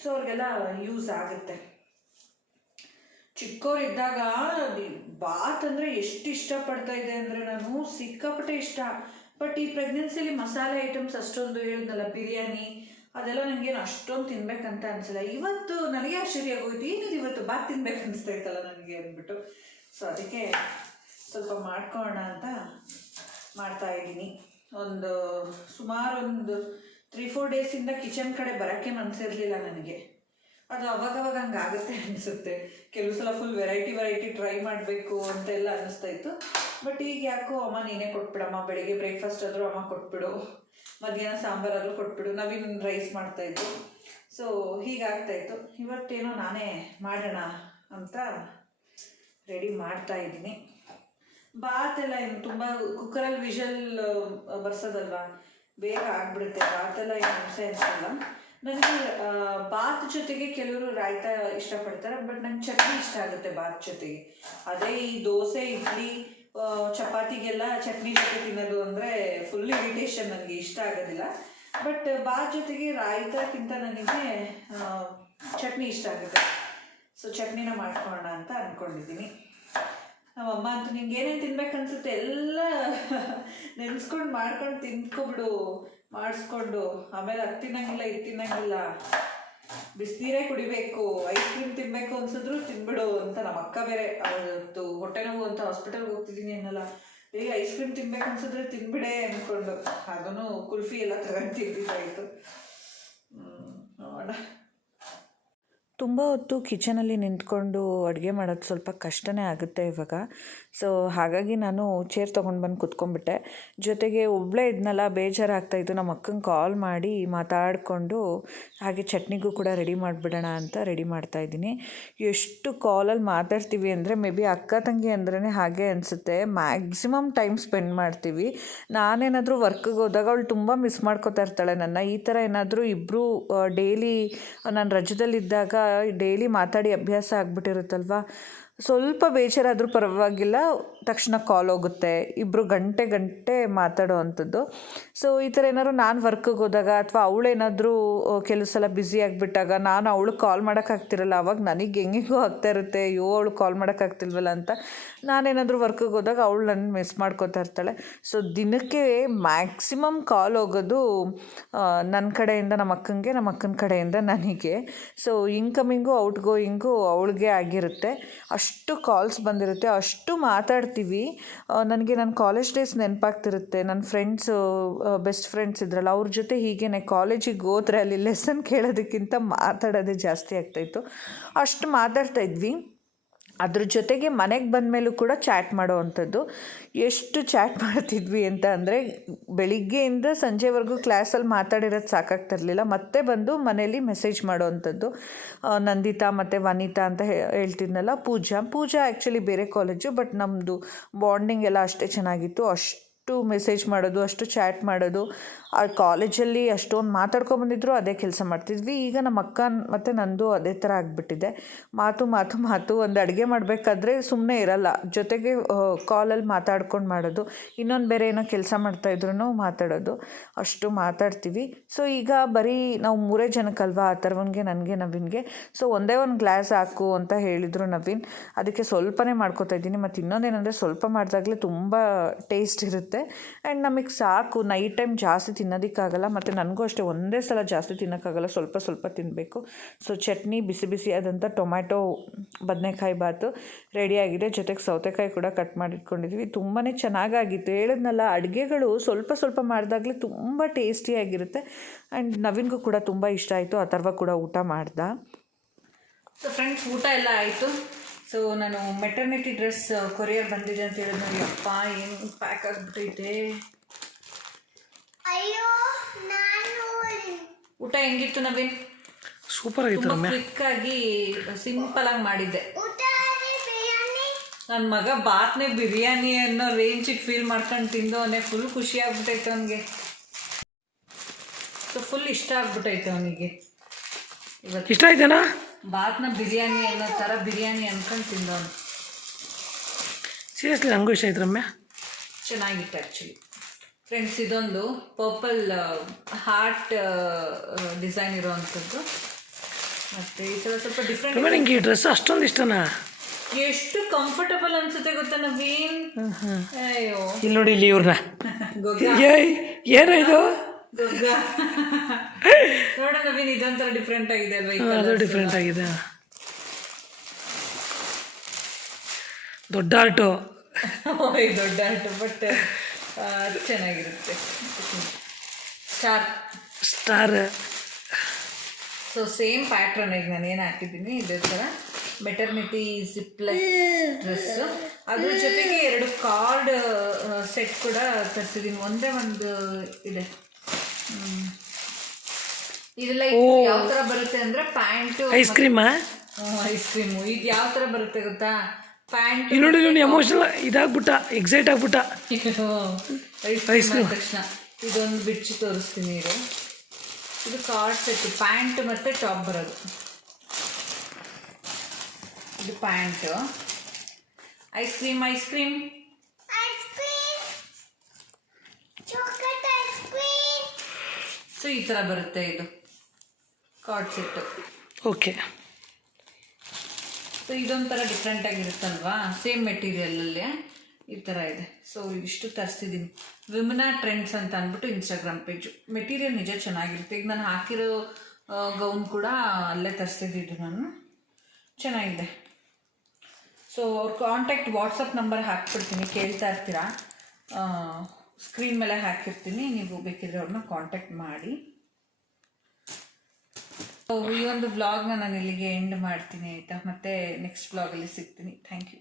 ಸೊ ಅವ್ರಿಗೆಲ್ಲ ಯೂಸ್ ಆಗುತ್ತೆ. ಚಿಕ್ಕವರಿದ್ದಾಗ ಬಾತ್ ಅಂದರೆ ಎಷ್ಟು ಇಷ್ಟಪಡ್ತಾ ಇದೆ ಅಂದರೆ ನಾನು ಸಿಕ್ಕಾಪಟ್ಟೆ ಇಷ್ಟ. ಬಟ್ ಈ ಪ್ರೆಗ್ನೆನ್ಸಿಲಿ ಮಸಾಲೆ ಐಟಮ್ಸ್ ಅಷ್ಟೊಂದು ಹೇಳಿದ್ನಲ್ಲ, ಬಿರಿಯಾನಿ, ಅದೆಲ್ಲ ನನಗೇನು ಅಷ್ಟೊಂದು ತಿನ್ಬೇಕಂತ ಅನಿಸಿಲ್ಲ. ಇವತ್ತು ನನಗೆ ಆಶ್ಚರ್ಯ ಆಗೋಯ್ತು ಏನಿದೆ ಇವತ್ತು? ಬಾತ್ ತಿನ್ಬೇಕು ಅನಿಸ್ತಾ ಇತ್ತಲ್ಲ ನನಗೆ ಅಂದ್ಬಿಟ್ಟು. ಸೊ ಅದಕ್ಕೆ ಸ್ವಲ್ಪ ಮಾಡ್ಕೊಳ್ಳೋಣ ಅಂತ ಮಾಡ್ತಾ ಇದ್ದೀನಿ. ಒಂದು ಸುಮಾರು ಒಂದು ತ್ರೀ ಫೋರ್ ಡೇಸಿಂದ ಕಿಚನ್ ಕಡೆ ಬರೋಕ್ಕೆ ಮನಸ್ಸಿರಲಿಲ್ಲ ನನಗೆ. ಅದು ಅವಾಗವಾಗ ಹಂಗೆ ಆಗುತ್ತೆ ಅನಿಸುತ್ತೆ. ಕೆಲವು ಸಲ ಫುಲ್ ವೆರೈಟಿ ವೆರೈಟಿ ಟ್ರೈ ಮಾಡಬೇಕು ಅಂತೆಲ್ಲ ಅನ್ನಿಸ್ತಾ ಇತ್ತು. ಬಟ್ ಈಗ ಯಾಕೋ ಅಮ್ಮ ನೀನೇ ಕೊಟ್ಬಿಡಮ್ಮ, ಬೆಳಿಗ್ಗೆ ಬ್ರೇಕ್ಫಾಸ್ಟ್ ಆದರೂ ಅಮ್ಮ ಕೊಟ್ಬಿಡು, ಮಧ್ಯಾಹ್ನ ಸಾಂಬಾರಾದರೂ ಕೊಟ್ಬಿಡು, ನವೀನ್ ರೈಸ್ ಮಾಡ್ತಾಯಿತ್ತು ಸೊ ಹೀಗಾಗ್ತಾ ಇತ್ತು. ಇವತ್ತೇನೋ ನಾನೇ ಮಾಡೋಣ ಅಂತ ರೆಡಿ ಮಾಡ್ತಾ ಇದ್ದೀನಿ. ಬಾತ್ ಎಲ್ಲ ಏನು ತುಂಬ ಕುಕ್ಕರಲ್ಲಿ ವಿಷಲ್ ಬರ್ಸೋದಲ್ವಾ? ಬೇಗ ಆಗ್ಬಿಡುತ್ತೆ. ಬಾತ್ ಎಲ್ಲ ಏನು ಹಿಂಸೆ ಅನಿಸಲ್ಲ. ನನಗೆ ಬಾತ್ ಜೊತೆಗೆ ಕೆಲವರು ರಾಯ್ತ ಇಷ್ಟಪಡ್ತಾರೆ, ಬಟ್ ನಂಗೆ ಚಟ್ನಿ ಇಷ್ಟ ಆಗುತ್ತೆ ಬಾತ್ ಜೊತೆಗೆ. ಅದೇ ಈ ದೋಸೆ, ಇಡ್ಲಿ ಚಪಾತಿಗೆಲ್ಲ ಚಟ್ನಿ ಜೊತೆ ತಿನ್ನೋದು ಅಂದರೆ ಫುಲ್ ಇರಿಟೇಷನ್ ನನಗೆ ಇಷ್ಟ ಆಗೋದಿಲ್ಲ. ಬಟ್ ಬಾತ್ ಜೊತೆಗೆ ರಾಯ್ತಕ್ಕಿಂತ ನನಗೆ ಚಟ್ನಿ ಇಷ್ಟ ಆಗುತ್ತೆ. ಸೊ ಚಟ್ನಿನ ಮಾಡ್ಕೊಳ್ಳೋಣ ಅಂತ ಅಂದ್ಕೊಂಡಿದ್ದೀನಿ ನಮ್ಮಮ್ಮ ಅಂತೂ ನಿಂಗೆ ಏನೇನು ತಿನ್ಬೇಕು ಅನ್ಸುತ್ತೆ ಎಲ್ಲ ನೆನೆಸ್ಕೊಂಡು ಮಾಡ್ಕೊಂಡು ತಿನ್ಕೊಬಿಡು ಮಾಡಿಸ್ಕೊಂಡು, ಆಮೇಲೆ ಅದು ತಿನ್ನಂಗಿಲ್ಲ ಇದು ತಿನ್ನಂಗಿಲ್ಲ ಬಿಸಿನೀರೇ ಕುಡಿಬೇಕು ಐಸ್ ಕ್ರೀಮ್ ತಿನ್ನಬೇಕು ಅನ್ಸಿದ್ರು ತಿನ್ಬಿಡು ಅಂತ ನಮ್ಮ ಅಕ್ಕ ಬೇರೆ, ಅವತ್ತು ಹೊಟ್ಟೆ ನೋವು ಅಂತ ಹಾಸ್ಪಿಟಲ್ಗೆ ಹೋಗ್ತಿದ್ದೀನಿ ಅನ್ನಲ್ಲ. ಏ ಐಸ್ ಕ್ರೀಮ್ ತಿನ್ಬೇಕು ಅನ್ಸಿದ್ರೆ ತಿನ್ಬಿಡೆ ಅಂದ್ಕೊಂಡು ಅದನ್ನು ಕುಲ್ಫಿ ಎಲ್ಲ ತಗೊಂಡು ತಿಂದಿದ್ದಾಯಿತು. ನೋಡೋಣ. ತುಂಬ ಹೊತ್ತು ಕಿಚನಲ್ಲಿ ನಿಂತ್ಕೊಂಡು ಅಡುಗೆ ಮಾಡೋದು ಸ್ವಲ್ಪ ಕಷ್ಟನೇ ಆಗುತ್ತೆ ಇವಾಗ. ಸೊ ಹಾಗಾಗಿ ನಾನು ಚೇರ್ ತೊಗೊಂಡು ಬಂದು ಕುತ್ಕೊಂಡ್ಬಿಟ್ಟೆ. ಜೊತೆಗೆ ಒಬ್ಬಳೇ ಇದ್ನಲ್ಲ ಬೇಜಾರಾಗ್ತಾಯಿತ್ತು ನಮ್ಮ ಅಕ್ಕಂಗೆ ಕಾಲ್ ಮಾಡಿ ಮಾತಾಡಿಕೊಂಡು, ಹಾಗೆ ಚಟ್ನಿಗೂ ಕೂಡ ರೆಡಿ ಮಾಡಿಬಿಡೋಣ ಅಂತ ರೆಡಿ ಮಾಡ್ತಾಯಿದ್ದೀನಿ ಎಷ್ಟು ಕಾಲಲ್ಲಿ ಮಾತಾಡ್ತೀವಿ ಅಂದರೆ, ಮೇ ಬಿ ಅಕ್ಕ ತಂಗಿ ಅಂದ್ರೇ ಹಾಗೆ ಅನಿಸುತ್ತೆ. ಮ್ಯಾಕ್ಸಿಮಮ್ ಟೈಮ್ ಸ್ಪೆಂಡ್ ಮಾಡ್ತೀವಿ. ನಾನೇನಾದರೂ ವರ್ಕ್ಗೆ ಹೋದಾಗ ಅವಳು ತುಂಬ ಮಿಸ್ ಮಾಡ್ಕೋತಾ ಇರ್ತಾಳೆ ನನ್ನ. ಈ ಥರ ಏನಾದರೂ ಇಬ್ಬರು ಡೈಲಿ ನಾನು ರಜದಲ್ಲಿದ್ದಾಗ ಡೈಲಿ ಮಾತಾಡಿ ಅಭ್ಯಾಸ ಆಗ್ಬಿಟ್ಟಿರುತ್ತಲ್ವ? ಸ್ವಲ್ಪ ಬೇಜಾರಾದರೂ ಪರವಾಗಿಲ್ಲ. ತಕ್ಷಣ ಕಾಲ್ ಹೋಗುತ್ತೆ. ಇಬ್ಬರು ಗಂಟೆ ಗಂಟೆ ಮಾತಾಡುವಂಥದ್ದು ಸೊ ಈ ಥರ ಏನಾದ್ರು ನಾನು ವರ್ಕಿಗೆ ಹೋದಾಗ ಅಥವಾ ಅವಳೇನಾದರೂ ಕೆಲವು ಸಲ ಬ್ಯುಸಿ ಆಗಿಬಿಟ್ಟಾಗ ನಾನು ಅವಳು ಕಾಲ್ ಮಾಡೋಕ್ಕಾಗ್ತಿರಲ್ಲ ಅವಾಗ ನನಗೆ ಹೆಂಗೆಂಗೋ ಆಗ್ತಾ ಇರುತ್ತೆ, ಅಯ್ಯೋ, ಅವಳು ಕಾಲ್ ಮಾಡೋಕ್ಕಾಗ್ತಿಲ್ವಲ್ಲ ಅಂತ. ನಾನೇನಾದರೂ ವರ್ಕಿಗೆ ಹೋದಾಗ ಅವಳು ನನ್ನ ಮಿಸ್ ಮಾಡ್ಕೋತಾ ಇರ್ತಾಳೆ. ಸೊ ದಿನಕ್ಕೆ ಮ್ಯಾಕ್ಸಿಮಮ್ ಕಾಲ್ ಹೋಗೋದು ನನ್ನ ಕಡೆಯಿಂದ ನಮ್ಮ ಅಕ್ಕನಿಗೆ ನಮ್ಮ ಅಕ್ಕನ ಕಡೆಯಿಂದ ನನಗೆ. ಸೊ ಇನ್ಕಮಿಂಗು ಔಟ್ ಗೋಯಿಂಗು ಅವಳಿಗೆ ಆಗಿರುತ್ತೆ. ಅಷ್ಟು ಕಾಲ್ಸ್ ಬಂದಿರುತ್ತೆ, ಅಷ್ಟು ಮಾತಾಡ್ತೀವಿ ನನಗೆ ನನ್ನ ಕಾಲೇಜ್ ಡೇಸ್ ನೆನಪಾಗ್ತಿರುತ್ತೆ. ನನ್ನ ಫ್ರೆಂಡ್ಸು ಬೆಸ್ಟ್ ಫ್ರೆಂಡ್ಸ್ ಇದ್ರಲ್ಲ, ಅವ್ರ ಜೊತೆ ಹೀಗೇ ಕಾಲೇಜಿಗೆ ಹೋದ್ರೆ ಅಲ್ಲಿ ಲೆಸನ್ ಕೇಳೋದಕ್ಕಿಂತ ಮಾತಾಡೋದೇ ಜಾಸ್ತಿ ಆಗ್ತಾಯಿತ್ತು ಅಷ್ಟು ಮಾತಾಡ್ತಾ ಇದ್ವಿ. ಅದ್ರ ಜೊತೆಗೆ ಮನೆಗೆ ಬಂದ ಮೇಲೂ ಕೂಡ ಚಾಟ್ ಮಾಡೋ ಅಂಥದ್ದು ಎಷ್ಟು ಚಾಟ್ ಮಾಡ್ತಿದ್ವಿ ಅಂತ ಅಂದರೆ ಬೆಳಿಗ್ಗೆಯಿಂದ ಸಂಜೆವರೆಗೂ ಕ್ಲಾಸಲ್ಲಿ ಮಾತಾಡಿರೋದು ಸಾಕಾಗ್ತಿರ್ಲಿಲ್ಲ ಮತ್ತೆ ಬಂದು ಮನೇಲಿ ಮೆಸೇಜ್ ಮಾಡೋ ಅಂಥದ್ದು ನಂದಿತಾ ಮತ್ತು ವನಿತಾ ಅಂತ ಹೇಳ್ತಿದ್ನಲ್ಲ ಪೂಜಾ. ಪೂಜಾ ಆ್ಯಕ್ಚುಲಿ ಬೇರೆ ಕಾಲೇಜು ಬಟ್ ನಮ್ಮದು ಬಾಂಡಿಂಗ್ ಎಲ್ಲ ಅಷ್ಟೇ ಚೆನ್ನಾಗಿತ್ತು. ಅಷ್ಟು ಮೆಸೇಜ್ ಮಾಡೋದು, ಅಷ್ಟು ಚಾಟ್ ಮಾಡೋದು. ಆ ಕಾಲೇಜಲ್ಲಿ ಅಷ್ಟೊಂದು ಮಾತಾಡ್ಕೊಂಬಂದಿದ್ರು ಅದೇ ಕೆಲಸ ಮಾಡ್ತಿದ್ವಿ. ಈಗ ನಮ್ಮ ಅಕ್ಕ ಮತ್ತು ನಂದು ಅದೇ ಥರ ಆಗಿಬಿಟ್ಟಿದೆ. ಮಾತು ಮಾತು ಮಾತು, ಒಂದು ಅಡುಗೆ ಮಾಡಬೇಕಾದ್ರೆ ಸುಮ್ಮನೆ ಇರಲ್ಲ. ಜೊತೆಗೆ ಕಾಲಲ್ಲಿ ಮಾತಾಡ್ಕೊಂಡು ಮಾಡೋದು. ಇನ್ನೊಂದು ಬೇರೆ ಏನೋ ಕೆಲಸ ಮಾಡ್ತಾಯಿದ್ರು ಮಾತಾಡೋದು. ಅಷ್ಟು ಮಾತಾಡ್ತೀವಿ. ಸೊ ಈಗ ಬರೀ ನಾವು ಮೂರೇ ಜನಕ್ಕಲ್ವಾ? ಥರವನ್ಗೆ ನನಗೆ, ನವೀನ್ಗೆ. ಸೊ ಒಂದೇ ಒಂದು ಗ್ಲಾಸ್ ಹಾಕು ಅಂತ ಹೇಳಿದರು ನವೀನ್. ಅದಕ್ಕೆ ಸ್ವಲ್ಪನೇ ಮಾಡ್ಕೊತಾ ಇದ್ದೀನಿ. ಮತ್ತು ಇನ್ನೊಂದೇನೆಂದರೆ ಸ್ವಲ್ಪ ಮಾಡಿದಾಗಲೇ ತುಂಬ ಟೇಸ್ಟ್ ಇರುತ್ತೆ. ಆ್ಯಂಡ್ ನಮಗೆ ಸಾಕು ನೈಟ್ ಟೈಮ್ ಜಾಸ್ತಿ ತಿನ್ನೋದಕ್ಕಾಗಲ್ಲ, ಮತ್ತು ನನಗೂ ಅಷ್ಟೇ ಒಂದೇ ಸಲ ಜಾಸ್ತಿ ತಿನ್ನೋಕ್ಕಾಗಲ್ಲ, ಸ್ವಲ್ಪ ಸ್ವಲ್ಪ ತಿನ್ನಬೇಕು ಸೊ ಚಟ್ನಿ, ಬಿಸಿ ಬಿಸಿ ಆದಂಥ ಟೊಮ್ಯಾಟೊ, ಬದನೆಕಾಯಿ ಬಾತು ರೆಡಿಯಾಗಿದೆ ಜೊತೆಗೆ ಸೌತೆಕಾಯಿ ಕೂಡ ಕಟ್ ಮಾಡಿಟ್ಕೊಂಡಿದ್ವಿ. ತುಂಬಾ ಚೆನ್ನಾಗಾಗಿತ್ತು. ಹೇಳಿದ್ನಲ್ಲ, ಅಡುಗೆಗಳು ಸ್ವಲ್ಪ ಸ್ವಲ್ಪ ಮಾಡಿದಾಗಲೇ ತುಂಬ ಟೇಸ್ಟಿಯಾಗಿರುತ್ತೆ ಆ್ಯಂಡ್ ನವೀನ್ಗೂ ಕೂಡ ತುಂಬ ಇಷ್ಟ ಆಯಿತು. ಅಥರ್ವ ಕೂಡ ಊಟ ಮಾಡ್ದ. ಸೊ ಫ್ರೆಂಡ್ಸ್ ಊಟ ಎಲ್ಲ ಆಯಿತು. ಸೊ ನಾನು ಮೆಟರ್ನಿಟಿ ಡ್ರೆಸ್ ಕೊರಿಯರ್ ಬಂದಿದೆ ಅಂತ ಹೇಳಿದ್ನು ಯಪ್ಪ ಅಪ್ಪ ಏನು ಪ್ಯಾಕ್ ಆಗಿಬಿಟ್ಟೈತೆ. ಅಯ್ಯೋ ನಾನು ಊಟ ಹೆಂಗಿತ್ತು ನವೀನ್? ಸೂಪರ್ ಆಗಿತ್ತು ಕ್ವಿಕ್ ಆಗಿ ಸಿಂಪಲ್ ಆಗಿ ಮಾಡಿದ್ದೆ. ಊಟ ಬಿರಿಯಾನಿ? ನನ್ನ ಮಗ ಬಾತ್ನೆ ಬಿರಿಯಾನಿ ಅನ್ನೋ ರೇಂಜಿಗೆ ಫೀಲ್ ಮಾಡ್ಕೊಂಡು ತಿಂದವನೇ ಫುಲ್ ಖುಷಿ ಆಗ್ಬಿಟ್ಟೈತೆ ಅವನಿಗೆ. ಸೊ ಫುಲ್ ಇಷ್ಟ ಆಗ್ಬಿಟ್ಟೈತೆ ಅವನಿಗೆ. ಇವತ್ತು ಇಷ್ಟ ಆಯ್ತೇನಾ? ಬಾತ್ನ ಬಿರಿಯಾನಿ ಅನ್ನೋ ಥರ ಬಿರಿಯಾನಿ ಅನ್ಕೊಂಡು ತಿಂದವನು. ಸೀರಿಯಸ್ಲಿ ನನಗೂ ಇಷ್ಟ ಆಯ್ತು ರಮ್ಯಾ. ಚೆನ್ನಾಗಿತ್ತು ಆ್ಯಕ್ಚುಲಿ ಫ್ರೆಂಡ್ಸ್ ಇದೊಂದು ಪರ್ಪಲ್ ಹಾರ್ಟ್ ಡಿಸೈನ್ ಇರೋವಂಥದ್ದು. ಮತ್ತು ಈ ಥರ ಸ್ವಲ್ಪ ಡಿಫ್ರೆಂಟ್ ನಿಂಗೆ ಈ ಡ್ರೆಸ್ ಅಷ್ಟೊಂದು ಇಷ್ಟನಾ? ಎಷ್ಟು ಕಂಫರ್ಟಬಲ್ ಅನ್ಸುತ್ತೆ ಗೊತ್ತಾ ನವೀನ್? ಅಯ್ಯೋ. ಇಲ್ಲಿ ನೋಡಿ ಇಲ್ಲಿ ಇವ್ರನ್ನ ಏನೋ ಇದು? ಗೊಗ್ಗ ನೋಡ ನವೀನ್ ಇದೊಂಥರ ಡಿಫ್ರೆಂಟ್ ಆಗಿದೆ ಅದು ಡಿಫ್ರೆಂಟ್ ಆಗಿದೆ. ದೊಡ್ಡ ಆಟೋ ದೊಡ್ಡ ಆಟೋ ಬಟ್ ಚೆನ್ನಾಗಿರುತ್ತೆ. Star star so same pattern ಈಗ ನಾನು ಏನು ಹಾಕಿದ್ದೀನಿ ಇದೇ ಥರ ಮೆಟರ್ನಿಟಿ ಸಿಪ್ಲೆಸ್ ಡ್ರೆಸ್ ಅದ್ರ ಜೊತೆಗೆ ಎರಡು ಕಾರ್ಡ್ ಸೆಟ್ ಕೂಡ ತರಿಸಿದ್ದೀನಿ ಒಂದೇ ಒಂದು ಇದೆ. ಇದೆಲ್ಲ ಯಾವ ತರ ಬರುತ್ತೆ ಅಂದ್ರೆ ಪ್ಯಾಂಟ್ ಐಸ್ ಕ್ರೀಮಾ ಐಸ್ ಕ್ರೀಮು ಇದು ಯಾವ ತರ ಬರುತ್ತೆ ಗೊತ್ತಾ? ಪ್ಯಾಂಟ್ ನೋಡಿ ನೋಡಿ ಎಮೋಷನಲ್ ಇದಾಗ್ಬಿಟ್ಟ ಎಕ್ಸೈಟ್ ಆಗ್ಬಿಟ್ಟ. ಐಸ್ ಕ್ರೀಮ್ ತಕ್ಷಣ. ಇದೊಂದು ಬಿಚ್ಚಿ ತೋರಿಸ್ತೀನಿ ಇದು ಇದು ಕಾರ್ಡ್ ಸೆಟ್ ಪ್ಯಾಂಟ್ ಮತ್ತು ಟಾಪ್ ಬರೋದು. ಇದು pant. Ice cream ice cream ice cream chocolate ice cream so ಈ ಥರ ಬರುತ್ತೆ ಇದು. ಕಾರ್ಡ್ ಸೆಟ್ಟು ಓಕೆ ಸೊ ಇದೊಂಥರ ಡಿಫ್ರೆಂಟ್ ಆಗಿರುತ್ತಲ್ವಾ? ಸೇಮ್ ಮೆಟೀರಿಯಲಲ್ಲೇ ಈ ಥರ ಇದೆ. ಸೊ ಇಷ್ಟು ತರಿಸಿದ್ದೀನಿ ವಿಮನಾ ಟ್ರೆಂಡ್ಸ್ ಅಂತ ಅಂದ್ಬಿಟ್ಟು ಇನ್ಸ್ಟಾಗ್ರಾಮ್ ಪೇಜು ಮೆಟೀರಿಯಲ್ ನಿಜ ಚೆನ್ನಾಗಿರುತ್ತೆ. ಈಗ ನಾನು ಹಾಕಿರೋ ಗೌನ್ ಕೂಡ ಅಲ್ಲೇ ತರಿಸಿದ್ದು ನಾನು. ಚೆನ್ನಾಗಿದೆ. ಸೊ ಅವ್ರ ಕಾಂಟ್ಯಾಕ್ಟ್ ವಾಟ್ಸಪ್ ನಂಬರ್ ಹಾಕ್ಬಿಡ್ತೀನಿ. ಕೇಳ್ತಾ ಇರ್ತೀರಾ? ಸ್ಕ್ರೀನ್ ಮೇಲೆ ಹಾಕಿರ್ತೀನಿ, ನೀವು ಬೇಕಿದ್ರೆ ಅವ್ರನ್ನ ಕಾಂಟ್ಯಾಕ್ಟ್ ಮಾಡಿ ಈ ಒಂದು ವ್ಲಾಗ್ನ ನಾನು ಇಲ್ಲಿಗೆ ಎಂಡ್ ಮಾಡ್ತೀನಿ ಆಯಿತಾ? ಮತ್ತೆ ನೆಕ್ಸ್ಟ್ ವ್ಲಾಗಲ್ಲಿ ಸಿಗ್ತೀನಿ. Thank you